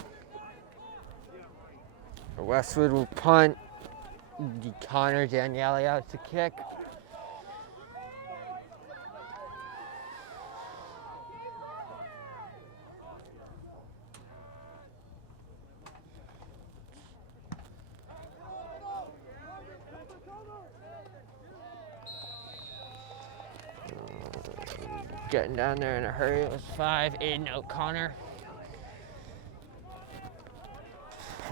Westwood will punt. Connor Daniele out to kick. Getting down there in a hurry. It was 5, Aiden O'Connor.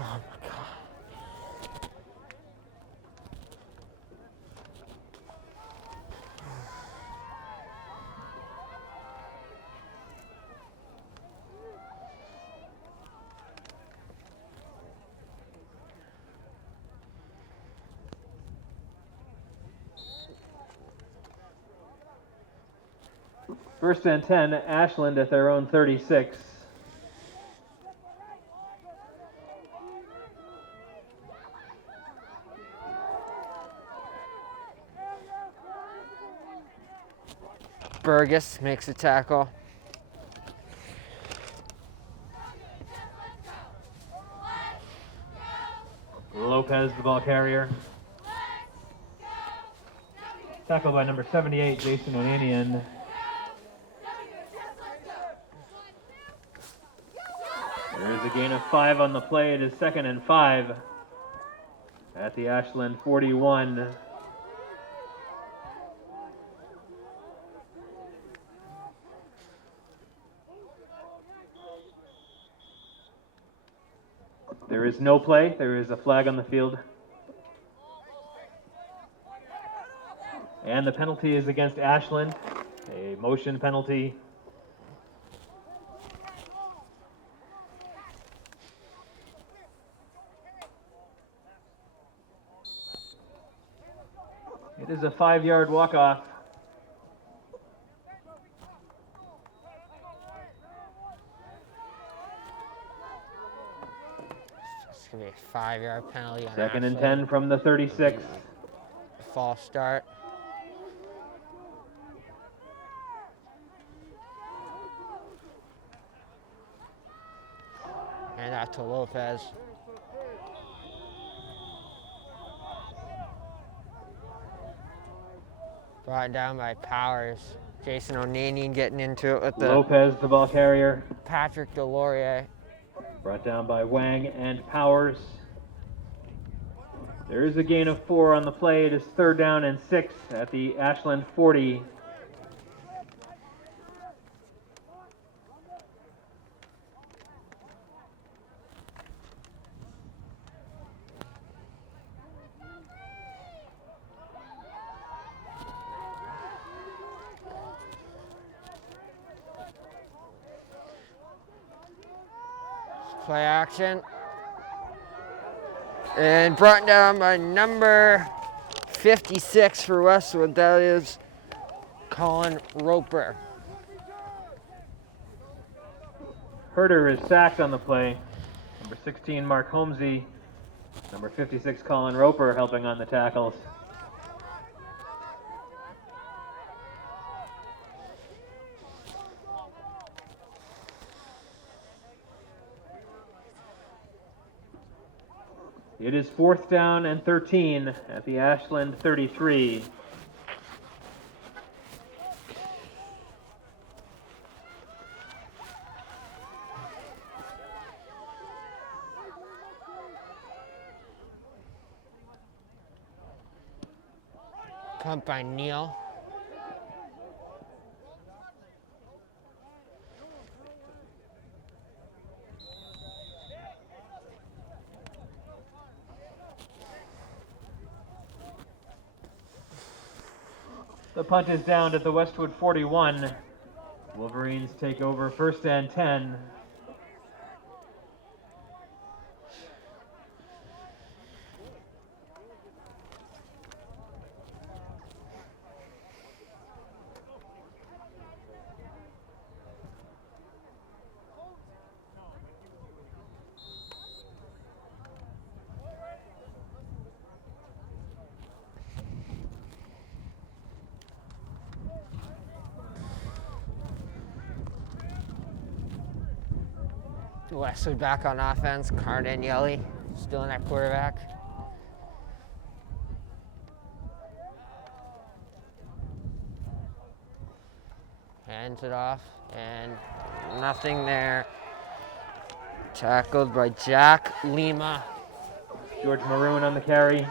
Oh my God. First and 10, Ashland at their own 36. Burgess makes a tackle. Lopez, the ball carrier. Tackled by number 78, Jason Onanian. There is a gain of 5 on the play. It is 2nd and 5 at the Ashland 41. There is no play. There is a flag on the field. And the penalty is against Ashland, a motion penalty. It is a 5-yard walk-off. It's going to be a 5-yard penalty on 2nd and Ashland. 10 from the 36. False start. Yeah, to Lopez. Brought down by Powers. Jason O'Neill getting into it with the Lopez, the ball carrier. Patrick Delorier. Brought down by Wang and Powers. There is a gain of 4 on the play. It is 3rd down and 6 at the Ashland 40. Play action. And brought down by number 56 for Westwood. That is Colin Roper. Herder is sacked on the play. Number 16, Mark Holmesy. Number 56, Colin Roper, helping on the tackles. It is 4th down and 13 at the Ashland 33. Punt by Neal. The punt is down at the Westwood 41. Wolverines take over 1st and 10. Westwood back on offense. Cardanielli still in at quarterback. Hands it off, and nothing there. Tackled by Jack Lima. George Maroon on the carry.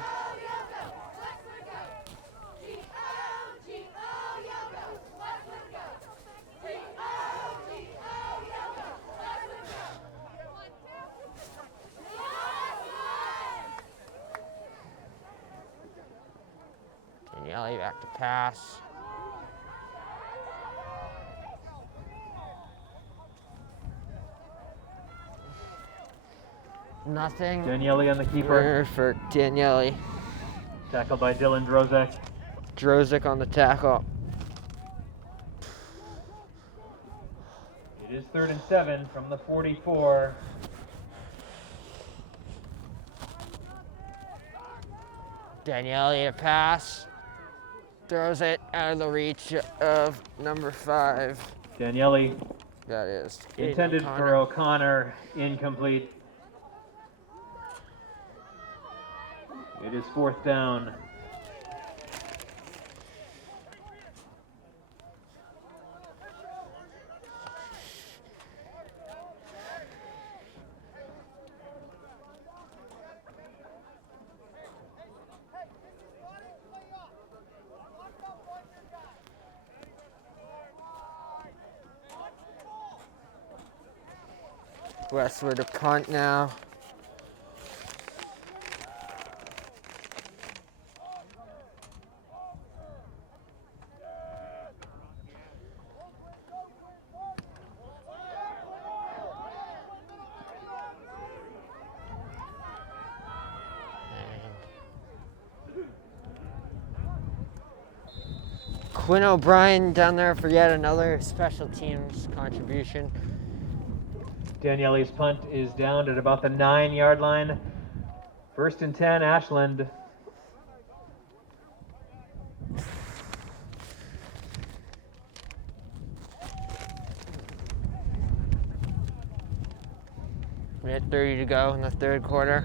Daniele back to pass. Nothing. Daniele on the keeper. For Daniele. Tackled by Dylan Drozek. Drozek on the tackle. It is 3rd and 7 from the 44. Daniele to pass. Throws it out of the reach of number 5. Daniele That is intended for O'Connor, incomplete. It is 4th down. Westwood a punt now. Quinn O'Brien down there for yet another special teams contribution. Daniele's punt is down at about the 9-yard line. 1st and 10, Ashland. Minute 30 to go in the third quarter.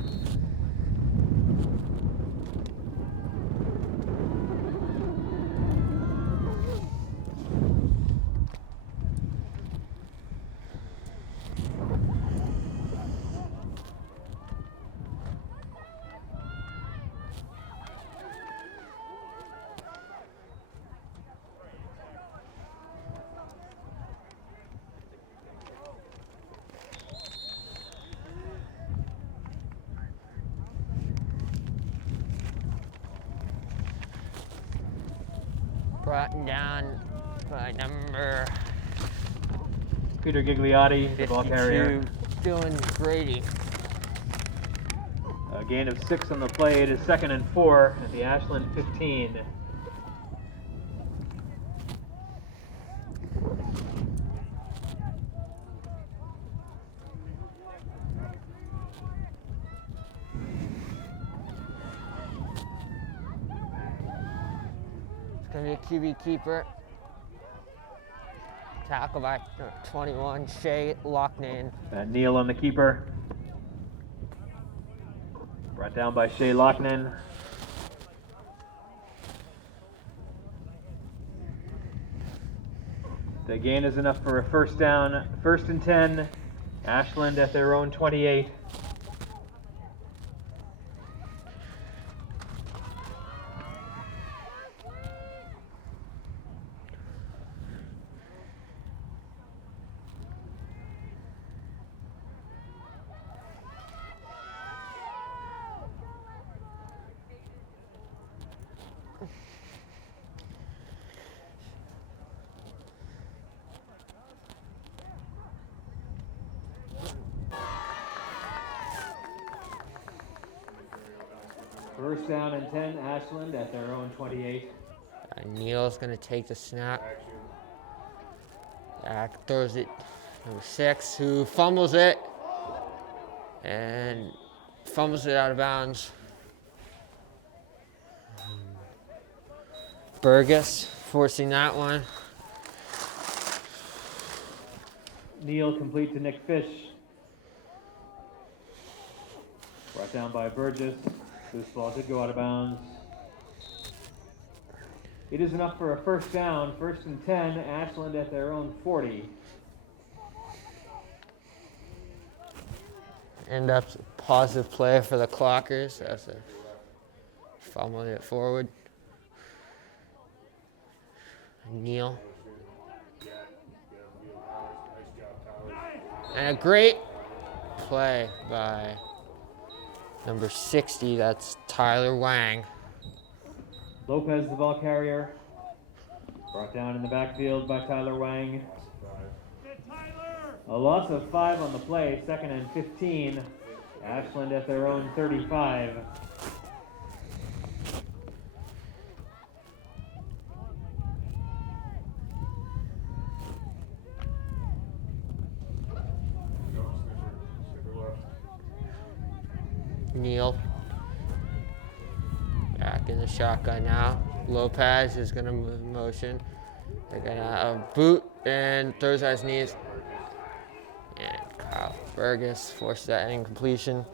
Brought down by number Peter Gigliotti, the ball carrier. 52, Dylan Grady. A gain of 6 on the play. It is 2nd and 4 at the Ashland 15. It's going to be a QB keeper. Tackle by 21, Shea Loughnane. Neal on the keeper. Brought down by Shea Loughnane. The gain is enough for a first down. 1st and 10. Ashland at their own 28. First down and 10, Ashland at their own 28. Neal's going to take the snap. Throws it, number 6, who fumbles it. And fumbles it out of bounds. Burgess forcing that one. Neal complete to Nick Fish. Brought down by Burgess. This ball did go out of bounds. It is enough for a first down. 1st and 10, Ashland at their own 40. End up a positive play for the Clockers. That's a fumbling it forward. Neal. And a great play by number 60, that's Tyler Wang. Lopez, the ball carrier. Brought down in the backfield by Tyler Wang. A loss of 5 on the play, 2nd and 15. Ashland at their own 35. Neal. Back in the shotgun now. Lopez is going to move in motion. They're going to boot and throws at his knees. And Kyle Burgess forced that incompletion.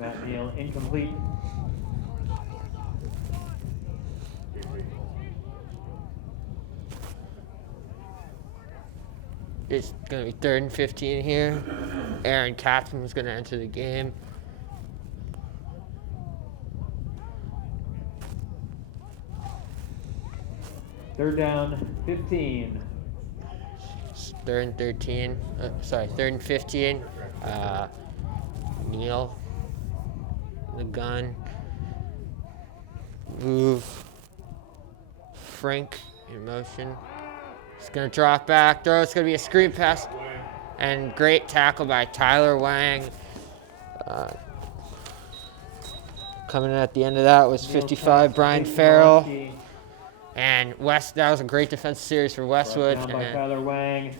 Matt Neal incomplete. It's going to be 3rd and 15 here. Aaron Kaplan is going to enter the game. Third down, 15. 3rd and 13. 3rd and 15. Neal, the gun. Move. Frank in motion. He's going to drop back, throw. It's going to be a screen pass. And great tackle by Tyler Wang. Coming in at the end of that was 55, Brian Farrell. And that was a great defensive series for Westwood. Down by Tyler Wang.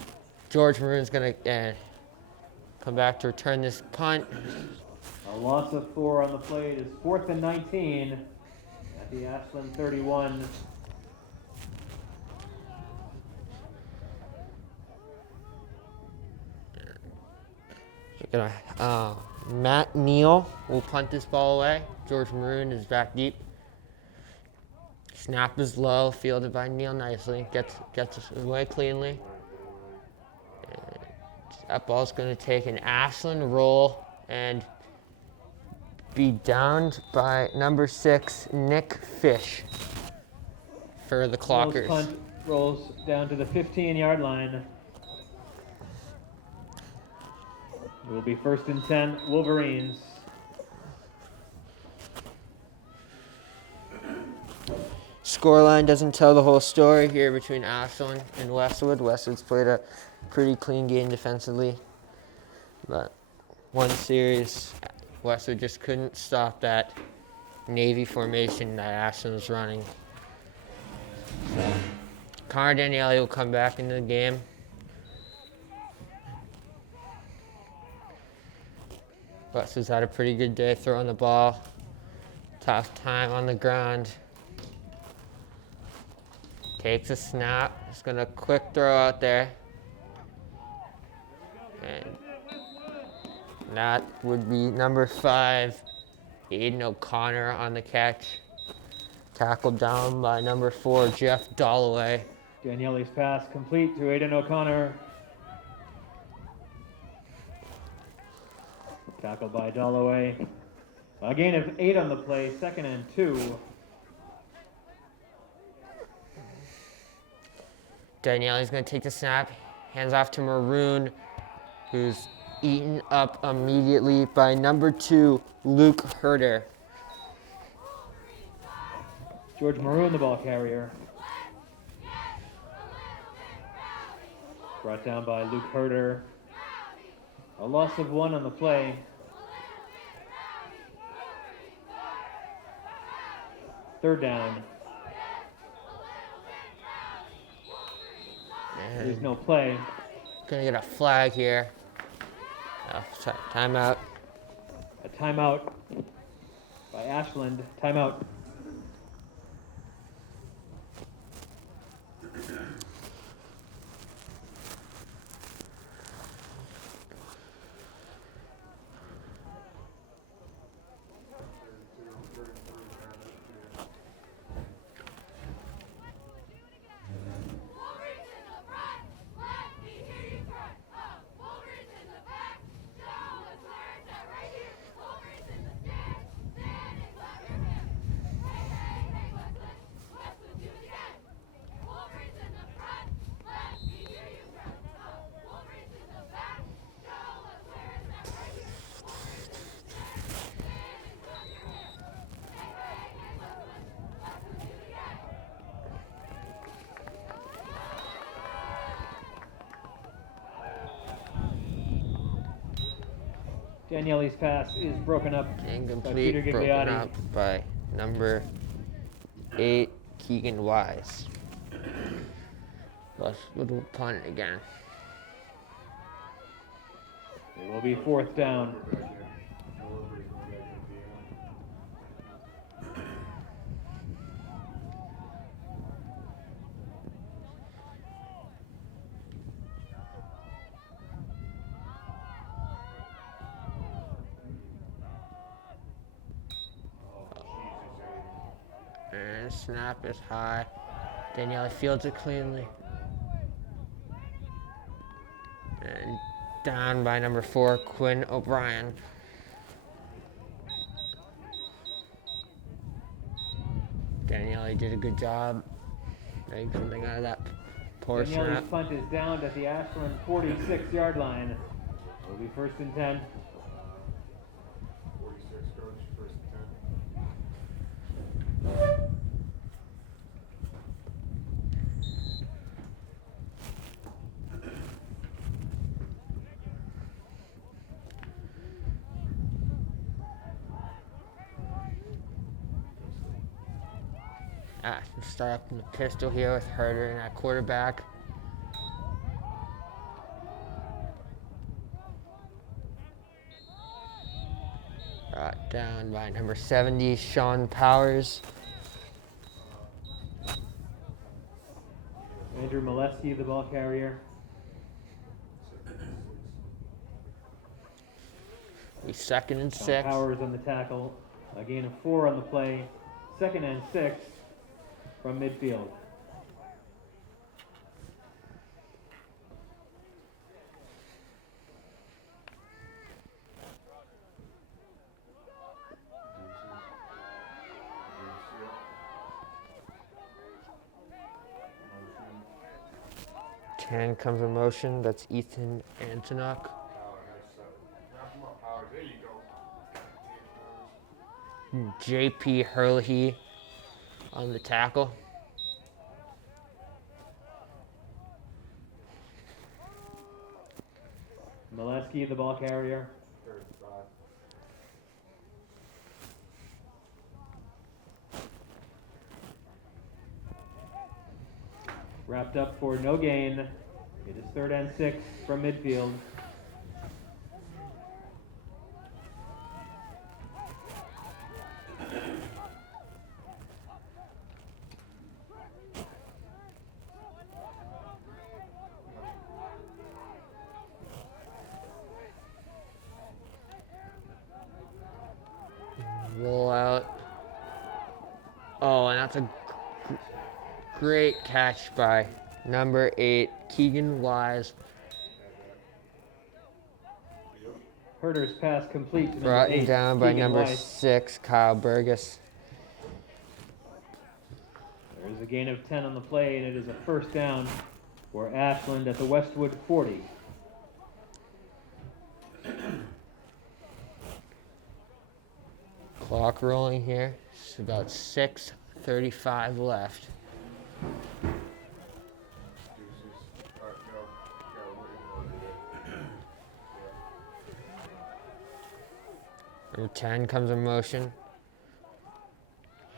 George Maroon's going to come back to return this punt. A loss of 4 on the play. It is 4th and 19 at the Ashland 31. Matt Neal will punt this ball away. George Maroon is back deep. Snap is low, fielded by Neal nicely. Gets it away cleanly. And that ball's going to take an Ashland roll and be downed by number 6, Nick Fish, for the Clockers. Punt rolls down to the 15-yard line. It will be 1st and 10, Wolverines. Scoreline doesn't tell the whole story here between Ashland and Westwood. Westwood's played a pretty clean game defensively, but one series, Westwood just couldn't stop that Navy formation that Ashland was running. So, Connor Daniele will come back into the game. Westwood's had a pretty good day throwing the ball. Tough time on the ground. Takes a snap. Just gonna quick throw out there. And that would be number 5, Aiden O'Connor on the catch. Tackled down by number 4, Jeff Dolloway. Daniele's pass complete to Aiden O'Connor. Tackled by Dolloway. A gain of 8 on the play, 2nd and 2. Daniele's going to take the snap, hands off to Maroon, who's eaten up immediately by number 2, Luke Herder. George Maroon, the ball carrier. Brought down by Luke Herder. A loss of 1 on the play. Third down. There's no play. Gonna get a flag here. Timeout. A timeout by Ashland. Timeout. Daniele's pass is broken up. Incomplete, broken up by number 8, Keegan Wise. Westwood will punt it again. It will be 4th down. And snap is high. Daniele fields it cleanly. And down by number 4, Quinn O'Brien. Daniele did a good job making something out of that poor snap. Daniele's punt is down at the Ashland 46-yard line. It will be 1st and 10. 46, coach, 1st and 10. Start up in the pistol here with Herder and at quarterback. Brought down by number 70, Sean Powers. Andrew Molesky, the ball carrier. be 2nd and Sean 6. Powers on the tackle. A gain of 4 on the play. 2nd and 6 from midfield. Ten comes a motion. That's Ethan Antonuk. JP Hurley on the tackle. Molesky, the ball carrier. Wrapped up for no gain. It is 3rd and 6 from midfield. Roll out. Oh, and that's a great catch by number 8, Keegan Wise. Herder's pass complete to number Brought 8, down by Keegan number Weiss. 6, Kyle Burgess. There is a gain of 10 on the play, and it is a 1st down for Ashland at the Westwood 40. Clock rolling here. It's about 6:35 left. Number 10 comes in motion.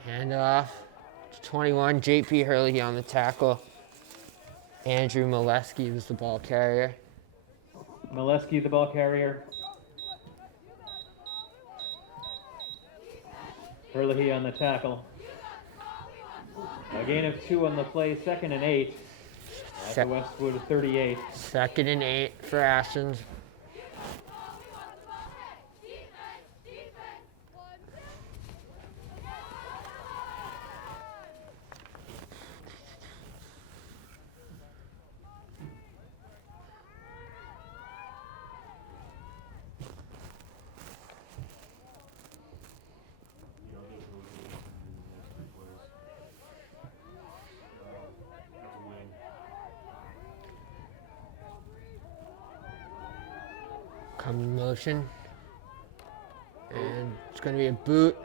Hand off to 21, JP Hurley on the tackle. Andrew Molesky was the ball carrier. Molesky, the ball carrier. Hurley on the tackle. A gain of 2 on the play, 2nd and 8 at the Westwood 38. 2nd and 8 for Ashland. Come in motion. And it's going to be a boot.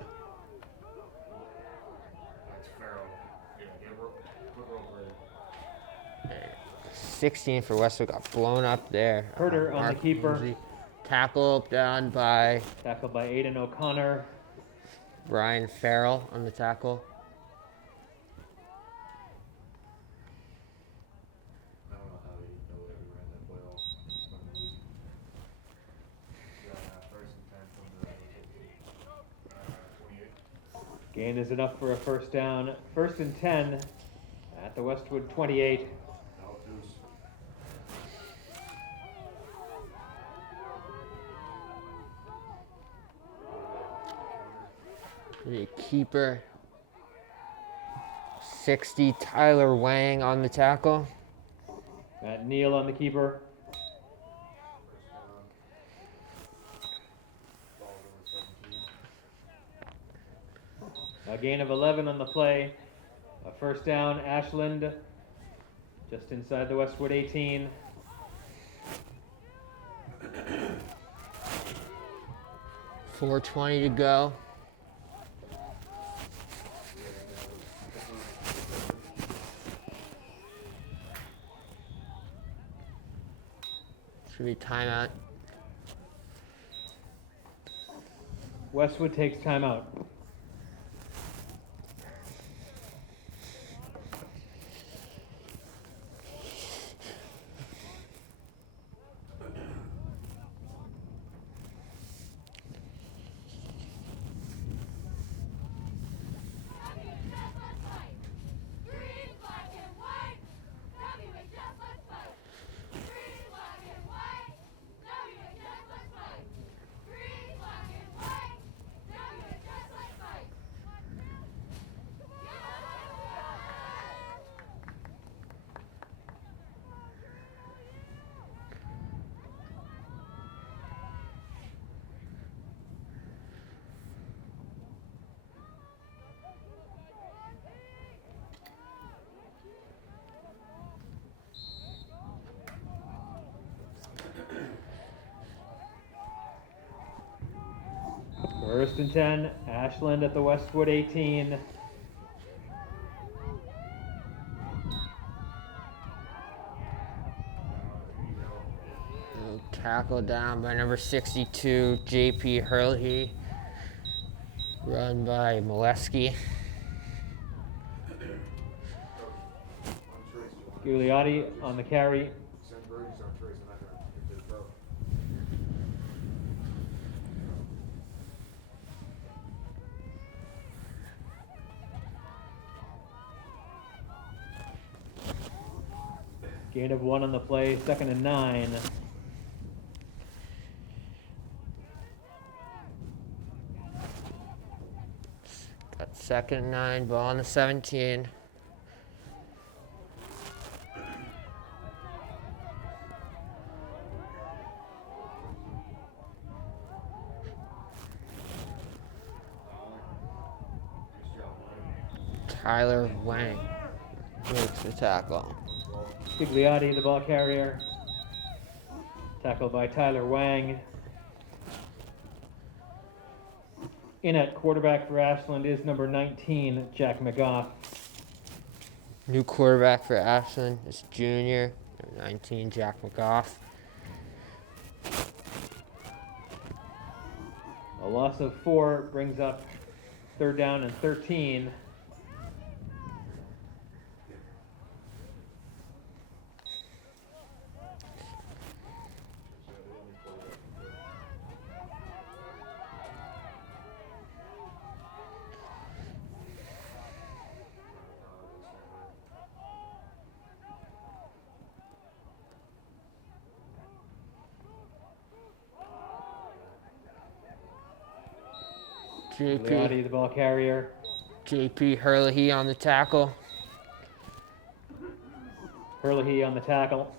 16 for Westwood got blown up there. Herder on the Mark keeper. Lindsay. Tackle done by Tackled by Aiden O'Connor. Ryan Farrell on the tackle. Gain is enough for a 1st down. 1st and 10 at the Westwood 28. The keeper. 60, Tyler Wang on the tackle. Matt Neal on the keeper. A gain of 11 on the play. A 1st down, Ashland, just inside the Westwood 18. .420 to go. Should be timeout. Westwood takes timeout. First and 10, Ashland at the Westwood 18. Tackle down by number 62, J.P. Hurley. Run by Molesky. Gigliotti on the carry. Gain of 1 on the play, 2nd and 9. Got 2nd and 9, ball on the 17. Tyler Wang makes the tackle. Gigliotti, the ball carrier. Tackled by Tyler Wang. In at quarterback for Ashland is number 19, Jack McGough. New quarterback for Ashland is junior, number 19, Jack McGough. A loss of 4 brings up 3rd down and 13. Gigliotti, the ball carrier. J.P. Hurley on the tackle. Hurley on the tackle.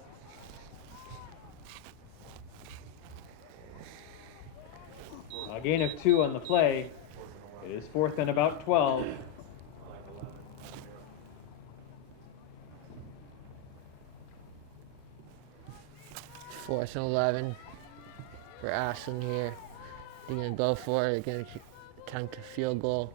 A gain of 2 on the play. It is 4th and about 12. Fourth and 11 for Ashland here. They're going to go for it. They're going to attempt a field goal.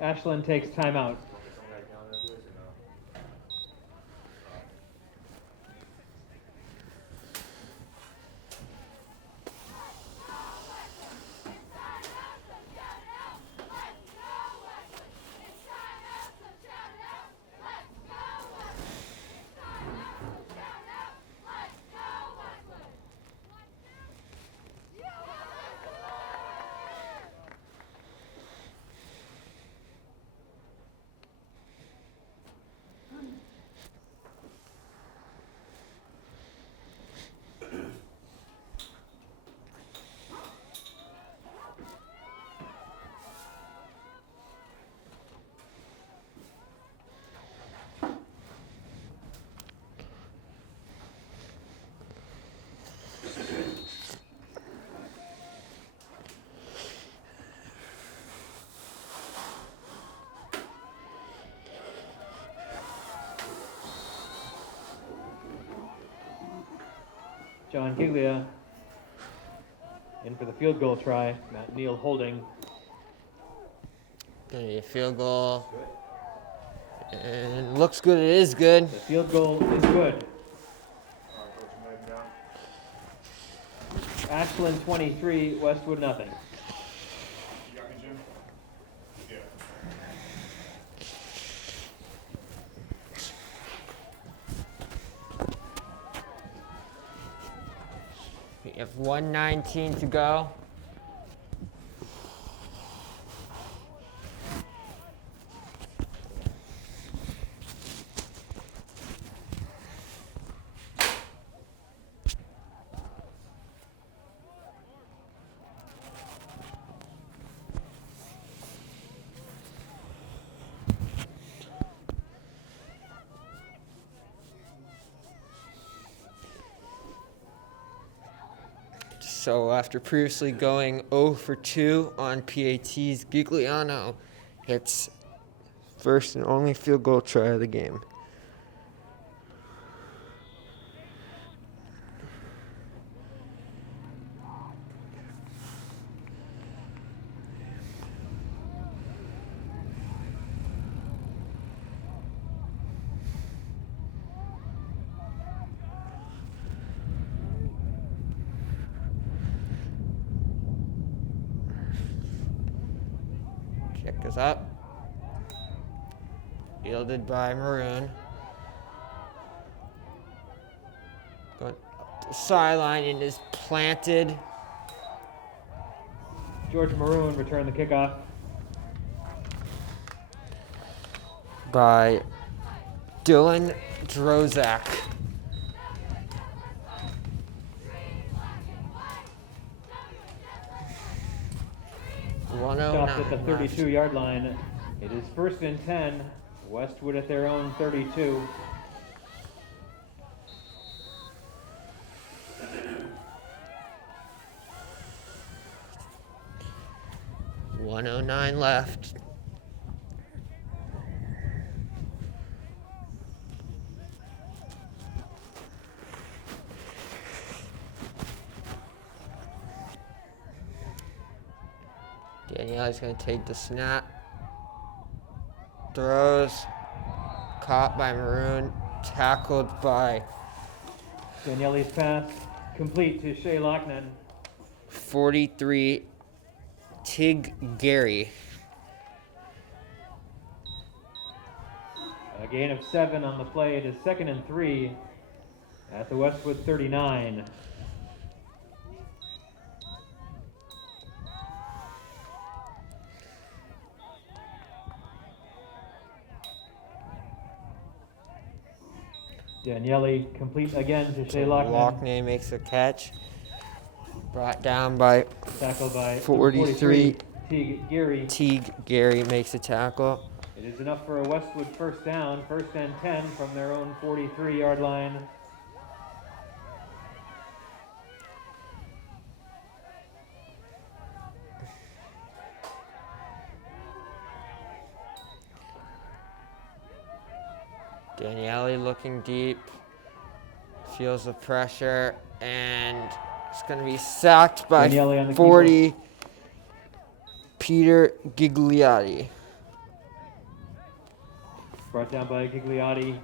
Ashland takes timeout. John Giglia in for the field goal try. Matt Neal holding. Gonna be a field goal. And looks good, it is good. The field goal is good. Ashland 23, Westwood nothing. You got me, Jim? Yeah. We have 1:19 to go. So after previously going 0 for 2 on PATs, Giuliano hits first and only field goal try of the game. Kick is up. Fielded by Maroon. Going up the sideline and is planted. George Maroon returned the kickoff. By Dylan Drozak. Stopped at the 32-yard line. It is 1st and 10. Westwood at their own 32. .109 left. Daniele's going to take the snap. Throws. Caught by Maroon. Tackled by Daniele's pass complete to Shea Lochnan. 43, Tig Gary. A gain of 7 on the play. It is 2nd and 3 at the Westwood 39. Daniele complete again to Shea Lochnan. Lochnan makes a catch. Brought down by Tackled by 43. Teague Geary. Teague Gary makes a tackle. It is enough for a Westwood first down, 1st and 10 from their own 43-yard line. Daniele looking deep, feels the pressure, and it's going to be sacked by Daniele on the 40, keeper. Peter Gigliotti. Brought down by Gigliotti.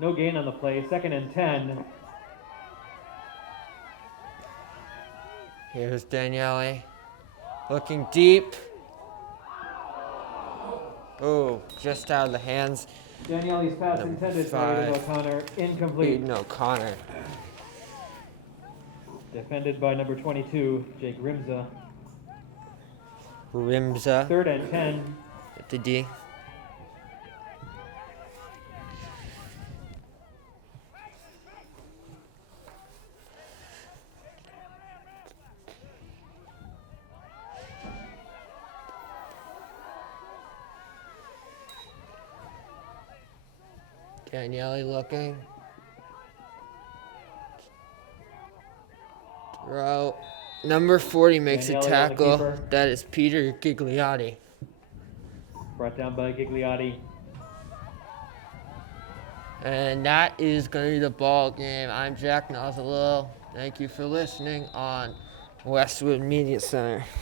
No gain on the play, 2nd and 10. Here's Daniele. Looking deep. Oh, just out of the hands. Daniele's pass Number intended for 5. Aiden O'Connor, incomplete. Aiden O'Connor. Defended by number 22, Jake Rimza. Rimza 3rd and 10. at the D. Daniele looking. Throw. Number 40 makes Daniele a on the tackle. keeper. That is Peter Gigliotti. Brought down by Gigliotti. And that is going to be the ball game. I'm Jack Nozzle. Thank you for listening on Westwood Media Center.